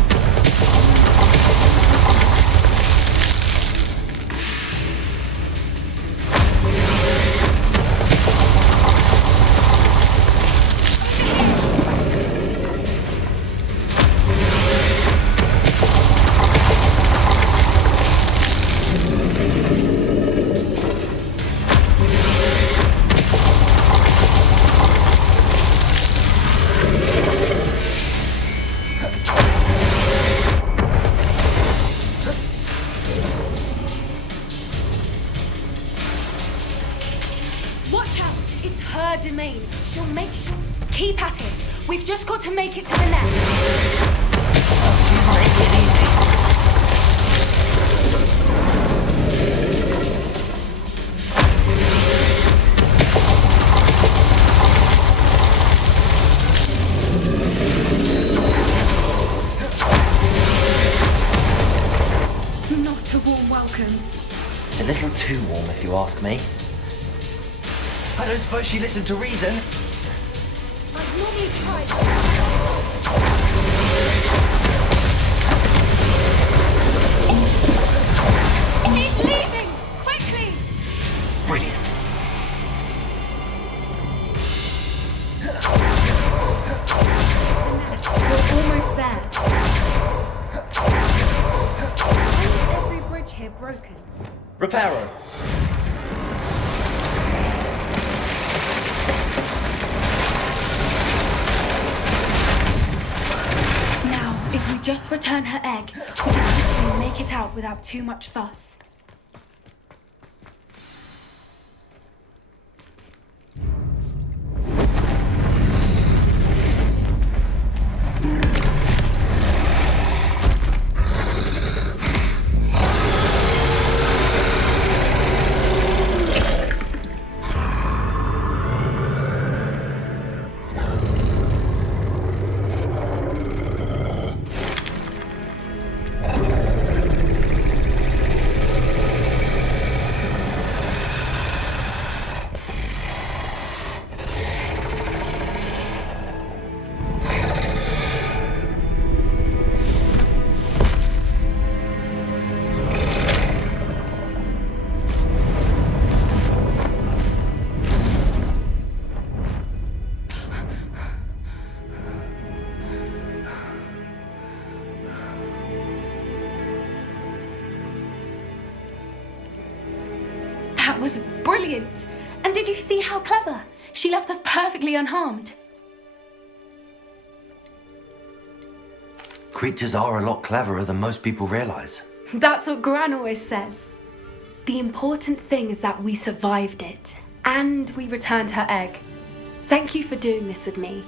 Watch out! It's her domain. She'll make sure. Keep at it. We've just got to make it to the nest. She's making it easy. Not a warm welcome. It's a little too warm if you ask me. I don't suppose she listened to reason. I've normally tried. She's leaving! Quickly! Brilliant. Yes, we're almost there. Why is every bridge here broken? Reparo. Now, if we just return her egg, we can hopefully make it out without too much fuss. That was brilliant! And did you see how clever? She left us perfectly unharmed. Creatures are a lot cleverer than most people realize. That's what Gran always says. The important thing is that we survived it, and we returned her egg. Thank you for doing this with me.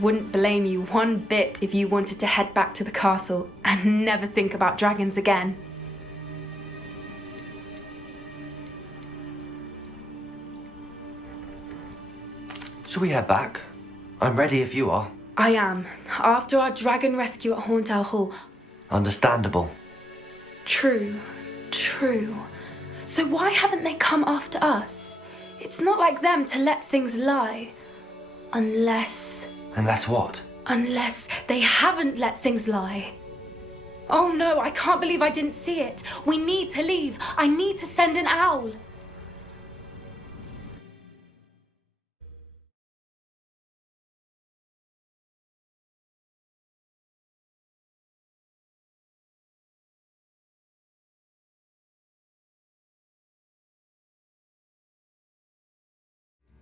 Wouldn't blame you one bit if you wanted to head back to the castle and never think about dragons again. Shall we head back? I'm ready if you are. I am. After our dragon rescue at Hauntel Hall. Understandable. True. So why haven't they come after us? It's not like them to let things lie. Unless what? Unless they haven't let things lie. Oh no, I can't believe I didn't see it. We need to leave. I need to send an owl.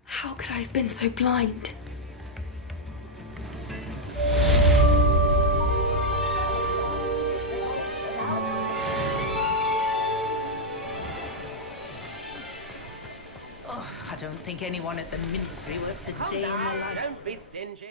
How could I have been so blind? Oh, I don't think anyone at the Ministry works a day in their life. Don't be stingy.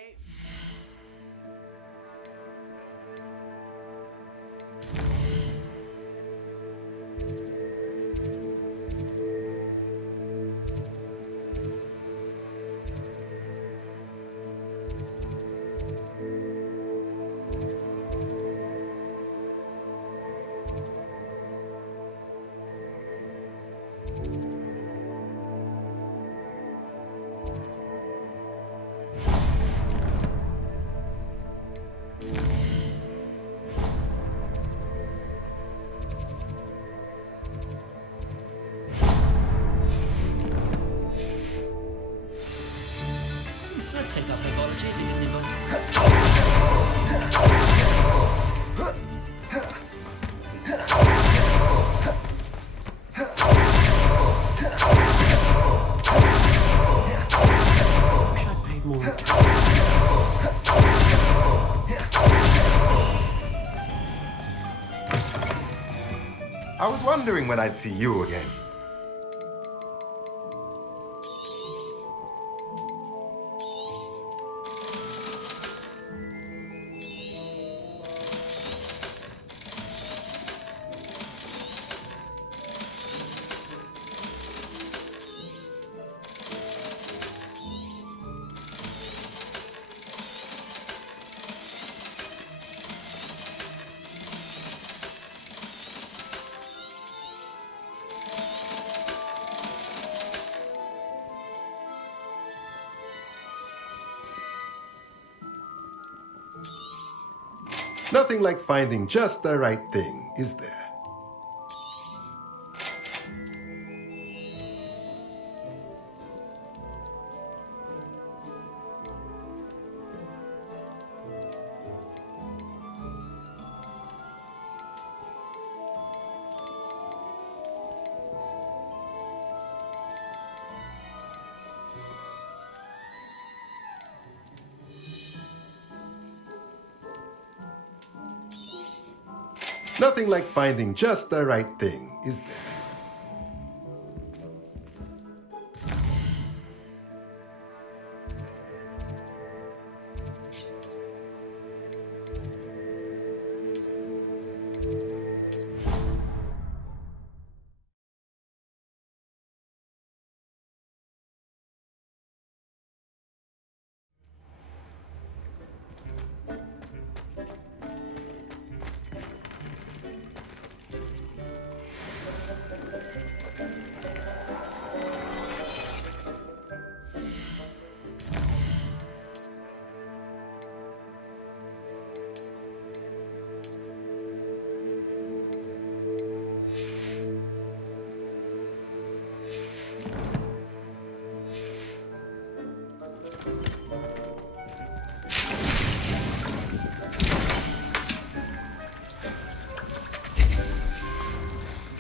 I'll take up mythology if you give me one. I was wondering when I'd see you again. Nothing like finding just the right thing, is there? Nothing like finding just the right thing, is there?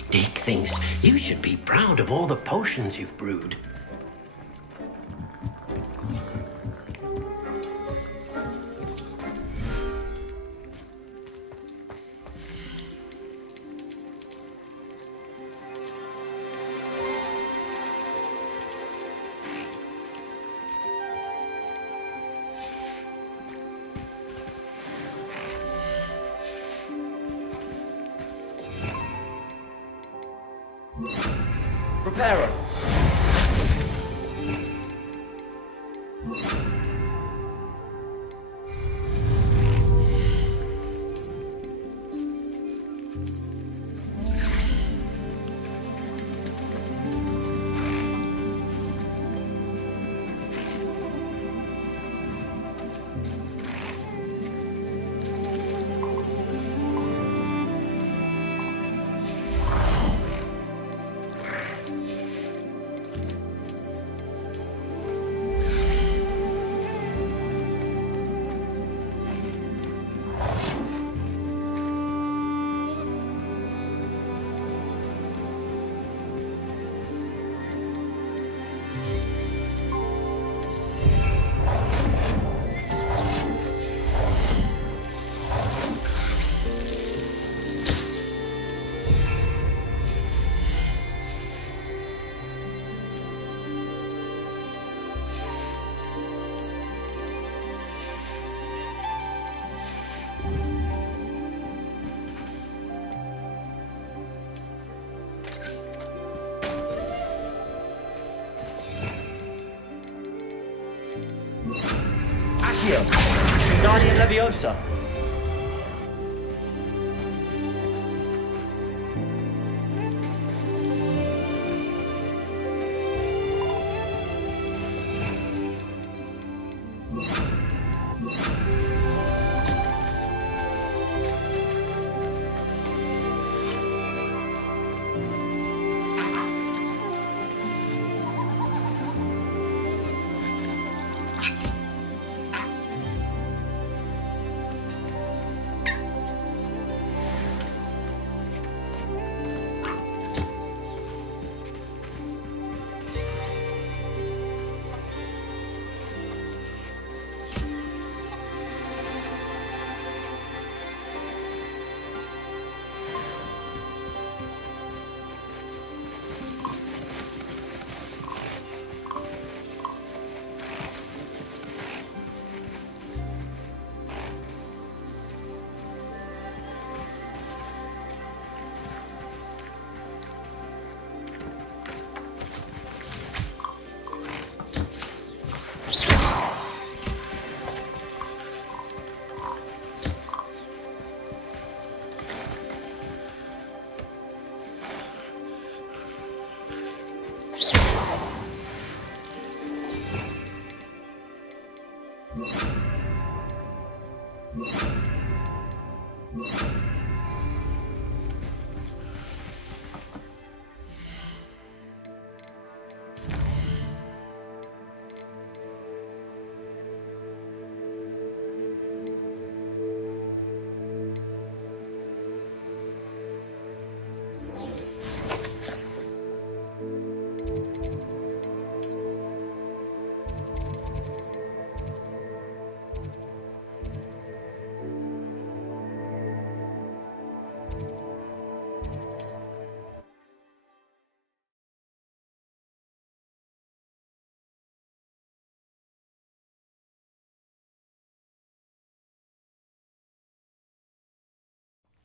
Dick thinks you should be proud of all the potions you've brewed. Repairer. Accio. Guardian Leviosa.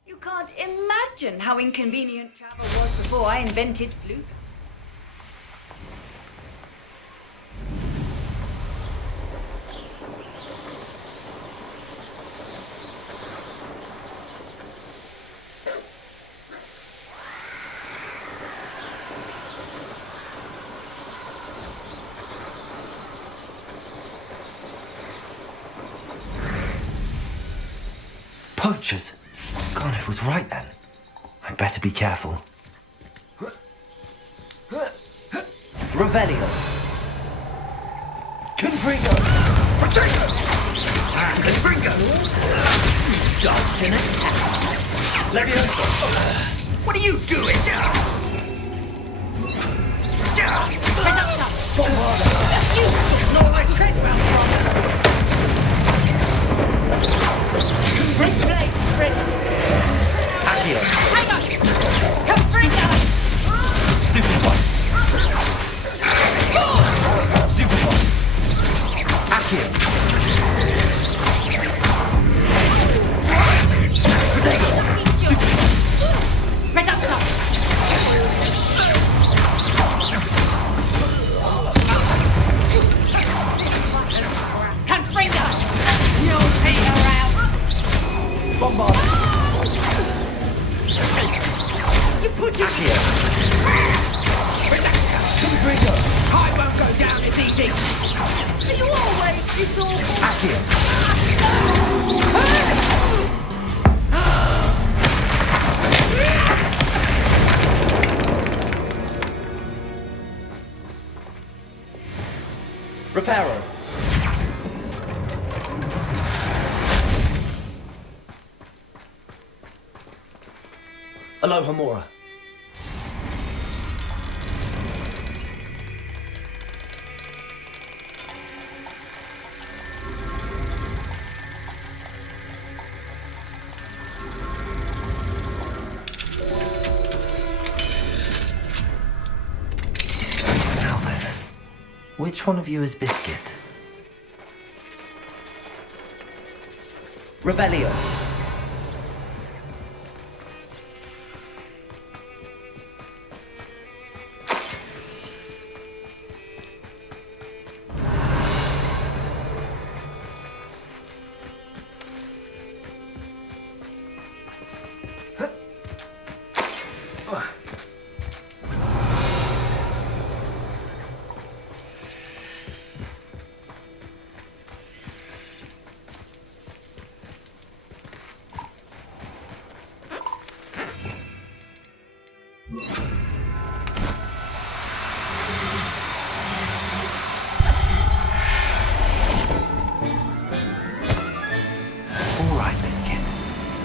You can't imagine how inconvenient travel was before I invented Fluke. Poachers? Carniff was right then. I'd better be careful. Revelio. Confringo. Potato! And Confringo! Dodged an attack. Leviosa! What are you doing? No retreat, Malfrogger! Accio. Hang on! Confringo! Stupefy. Stupefy. Accio. Potato. Stupefy. Reducto! Confringo! You'll peter out! Bombard. You put your Accio. Confringo. I won't go down as easy! Are you always this awful? Accio. Reparo. Aloha Mora. Now then, which one of you is Biscuit? Revelio.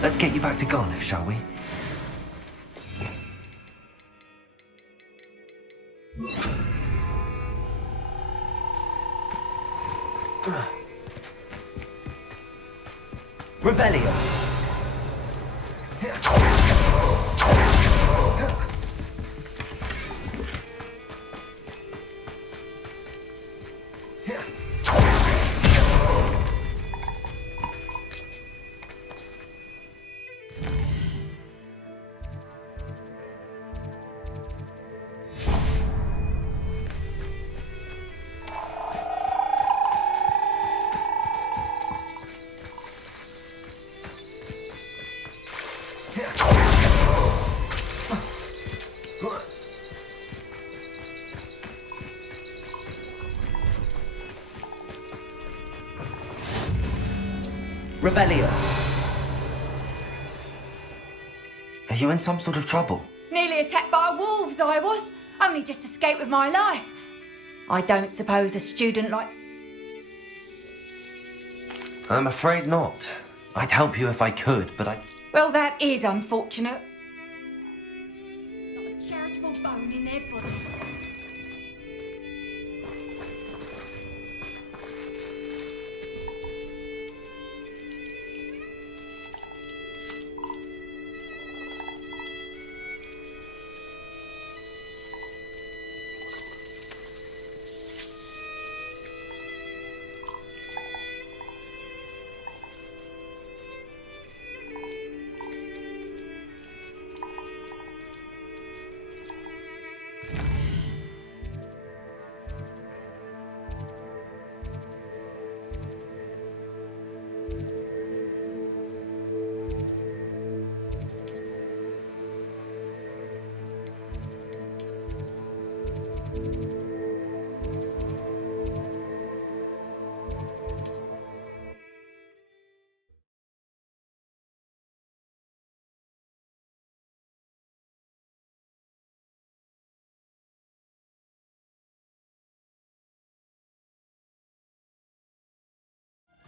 Let's get you back to Garniff, shall we? Revelio. Revelio. Are you in some sort of trouble? Nearly attacked by wolves, I was. Only just escaped with my life. I don't suppose a student like... I'm afraid not. I'd help you if I could, but I... Well, that is unfortunate. Not a charitable bone in their body.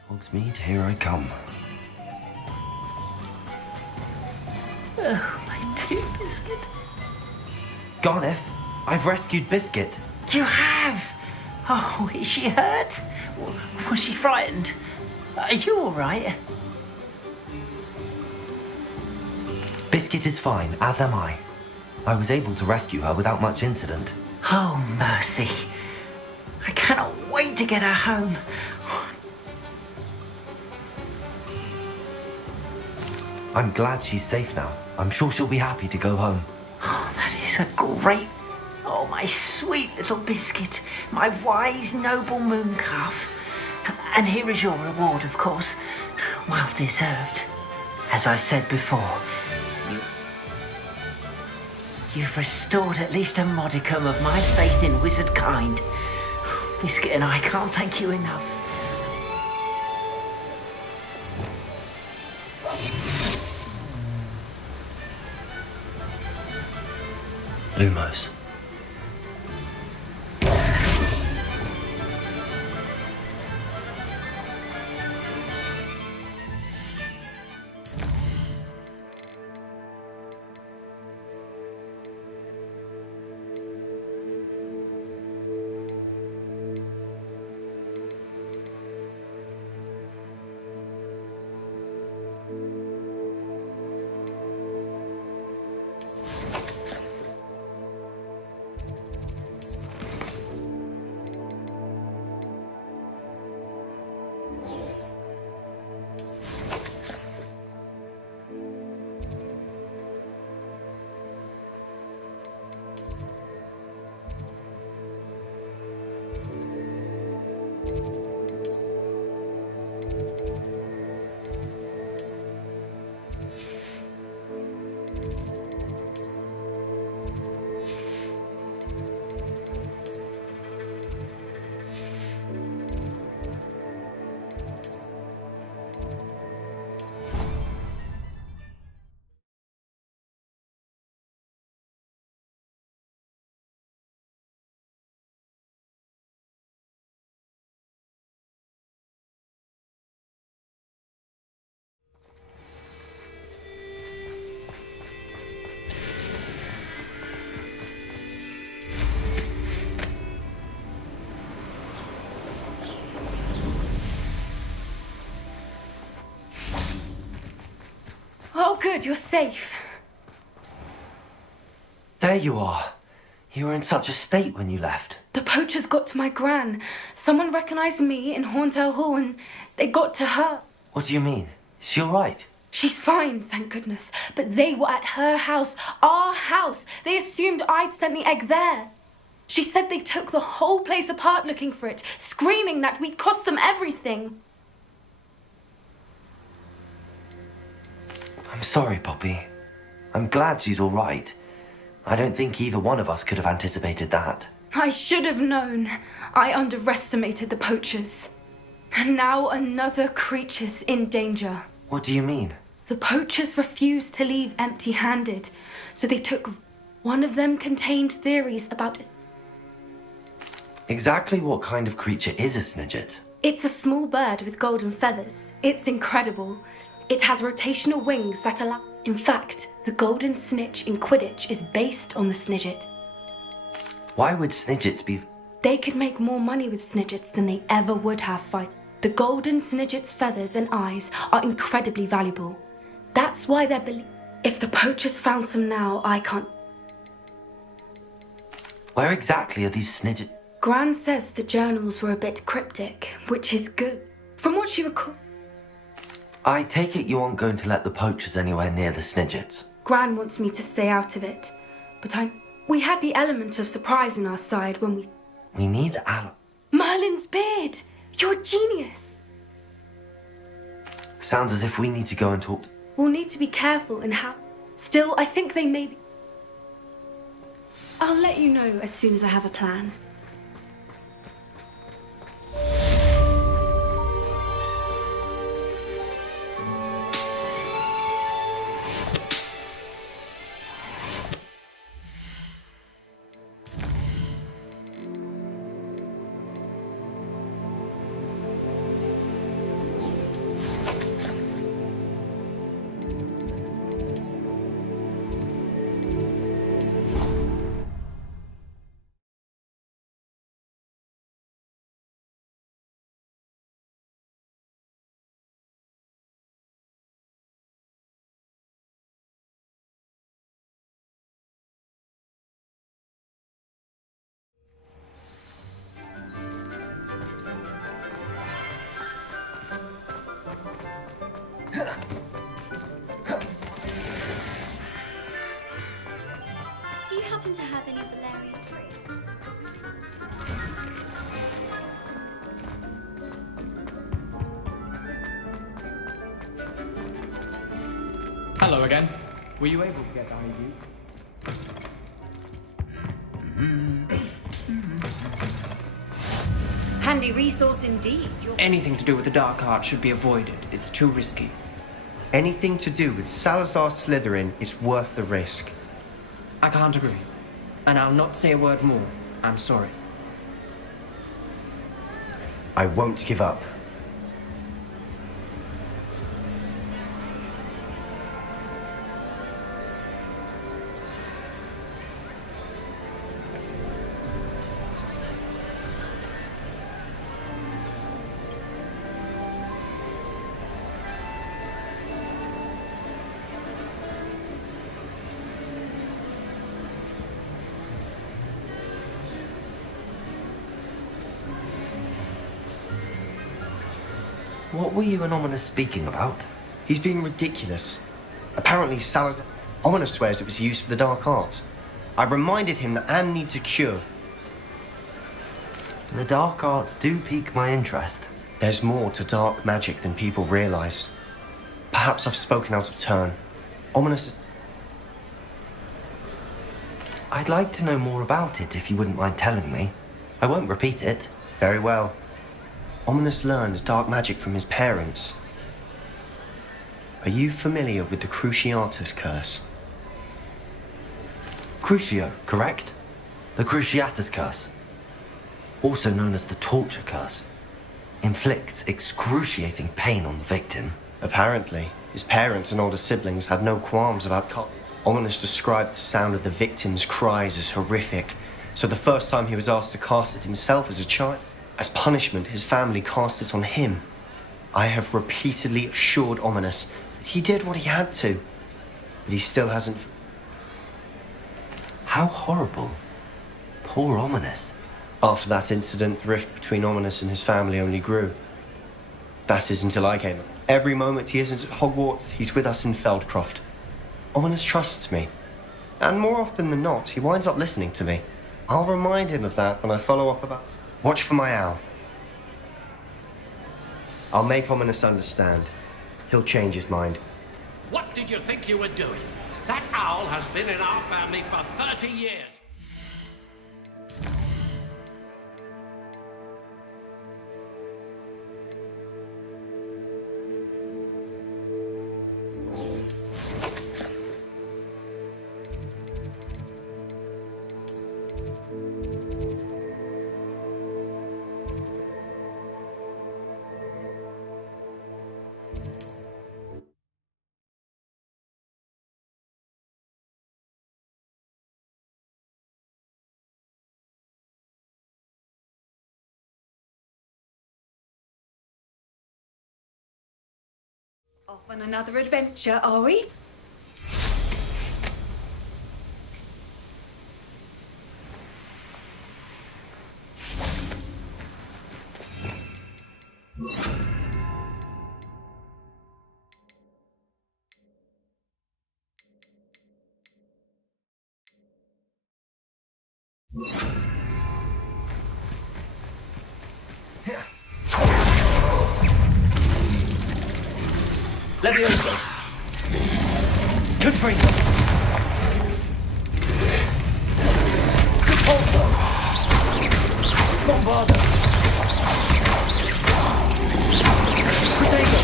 Hogsmeade, here I come. Oh, my dear Biscuit. Garniff, I've rescued Biscuit. You have? Oh, is she hurt? Was she frightened? Are you all right? Biscuit is fine, as am I. I was able to rescue her without much incident. Oh, mercy. I cannot wait to get her home. I'm glad she's safe now. I'm sure she'll be happy to go home. Oh, that is a great... Oh, my sweet little Biscuit. My wise, noble moon calf. And here is your reward, of course. Well deserved. As I said before, you've restored at least a modicum of my faith in wizard kind. Biscuit and I can't thank you enough. Lumos. good, you're safe. There you are. You were in such a state when you left. The poachers got to my gran. Someone recognized me in Horndale Hall and they got to her. What do you mean? Is she alright? She's fine, thank goodness. But they were at her house, our house. They assumed I'd sent the egg there. She said they took the whole place apart looking for it, screaming that we'd cost them everything. I'm sorry, Poppy. I'm glad she's alright. I don't think either one of us could have anticipated that. I should have known. I underestimated the poachers. And now another creature's in danger. What do you mean? The poachers refused to leave empty-handed, so they took... One of them contained theories about... Exactly what kind of creature is a snidget? It's a small bird with golden feathers. It's incredible. It has rotational wings that allow... In fact, the golden snitch in Quidditch is based on the snidget. Why would snidgets be... They could make more money with snidgets than they ever would have fight. The golden snidget's feathers and eyes are incredibly valuable. That's why they're If the poachers found some now, I can't... Where exactly are these snidgets? Gran says the journals were a bit cryptic, which is good. From what she recalls... I take it you aren't going to let the poachers anywhere near the snidgets. Gran wants me to stay out of it. But we had the element of surprise on our side when we... We need Merlin's beard! You're a genius! Sounds as if we need to go and talk... We'll need to be careful in how... Still, I think they may be... I'll let you know as soon as I have a plan. Do you happen to have any Valerian free? Hello again. Were you able to get down Handy resource indeed. Anything to do with the dark art should be avoided. It's too risky. Anything to do with Salazar Slytherin is worth the risk. I can't agree. And I'll not say a word more. I'm sorry. I won't give up. What were you and Ominous speaking about? He's being ridiculous. Apparently Salazar... Ominous swears it was used for the dark arts. I reminded him that Anne needs a cure. The dark arts do pique my interest. There's more to dark magic than people realize. Perhaps I've spoken out of turn. Ominous is... I'd like to know more about it if you wouldn't mind telling me. I won't repeat it. Very well. Ominous learned dark magic from his parents. Are you familiar with the Cruciatus curse? Crucio, correct? The Cruciatus curse. Also known as the torture curse. Inflicts excruciating pain on the victim. Apparently, his parents and older siblings had no qualms about Ominous described the sound of the victim's cries as horrific, so the first time he was asked to cast it himself as a child, as punishment, his family cast it on him. I have repeatedly assured Ominous that he did what he had to. but he still hasn't... How horrible. Poor Ominous. After that incident, the rift between Ominous and his family only grew. That is, until I came. Every moment he isn't at Hogwarts, he's with us in Feldcroft. Ominous trusts me. And more often than not, he winds up listening to me. I'll remind him of that when I follow up about... Watch for my owl. I'll make Ominous understand. He'll change his mind. What did you think you were doing? That owl has been in our family for 30 years. Off on another adventure, are we? Leviosa! Confringo! Repulso! Bombarda! Protego!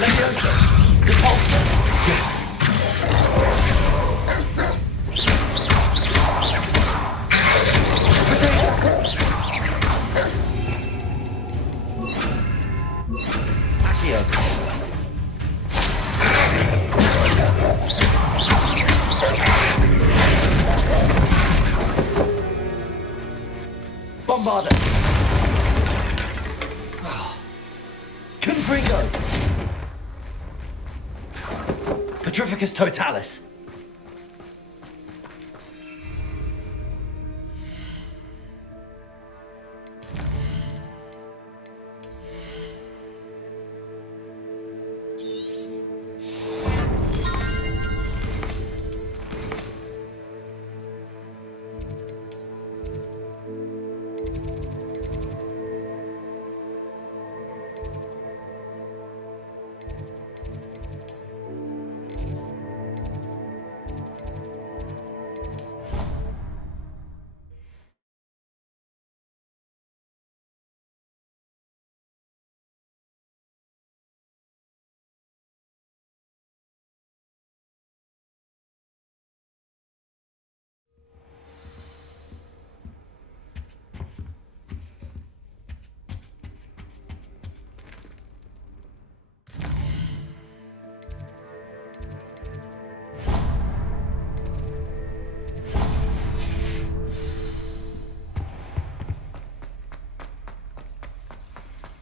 Leviosa! Repulso! Yes! Accio! Bombarda! Confringo! Petrificus Totalis!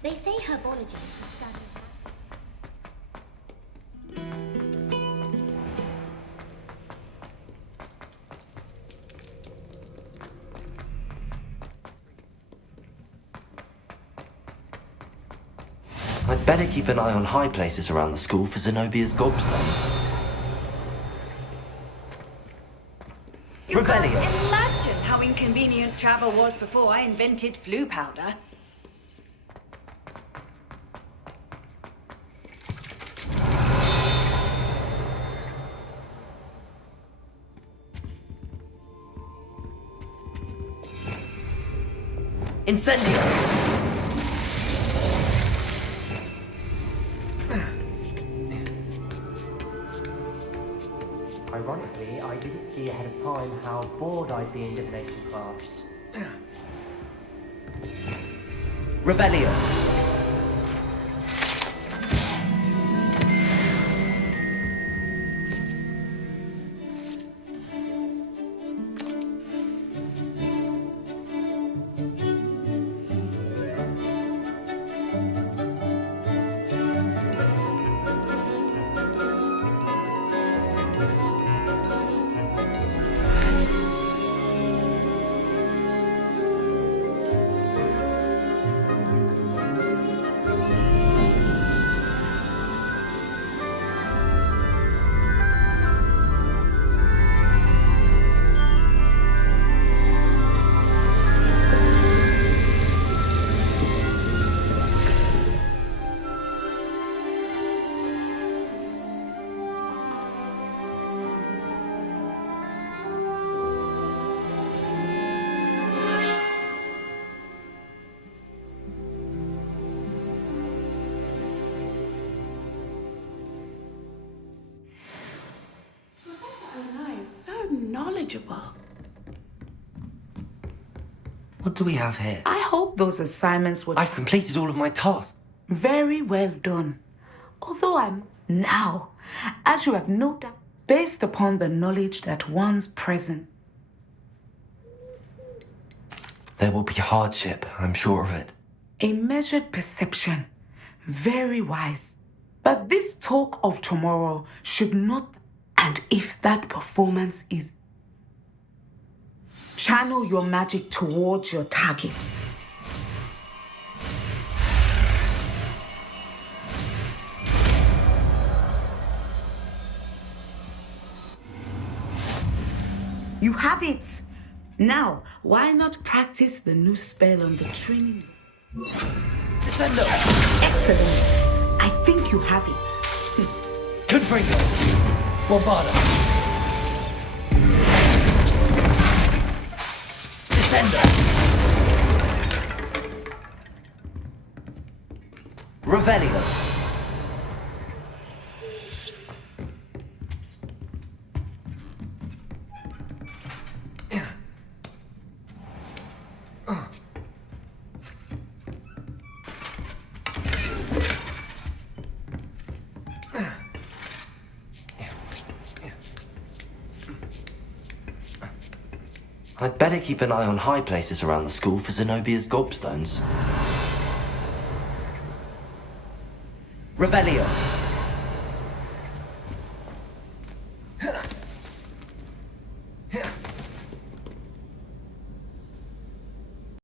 They say herbology is the study. I'd better keep an eye on high places around the school for Zenobia's gobstones. You can't Revelio! imagine how inconvenient travel was before I invented flu powder. Incendio! Ironically, I didn't see ahead of time how bored I'd be in divination class. Revelio. Knowledgeable. What do we have here? I hope those assignments were... I've completed all of my tasks. Very well done. Although I'm now, as you have no doubt, based upon the knowledge that one's present. There will be hardship, I'm sure of it. A measured perception. Very wise. But this talk of tomorrow should not... And if that performance is... Channel your magic towards your targets. You have it. Now, why not practice the new spell on the training? Descendo. Excellent. I think you have it. Confringo. Bombarda. Descendo. Revelio. I'd better keep an eye on high places around the school for Zenobia's gobstones. Revelio.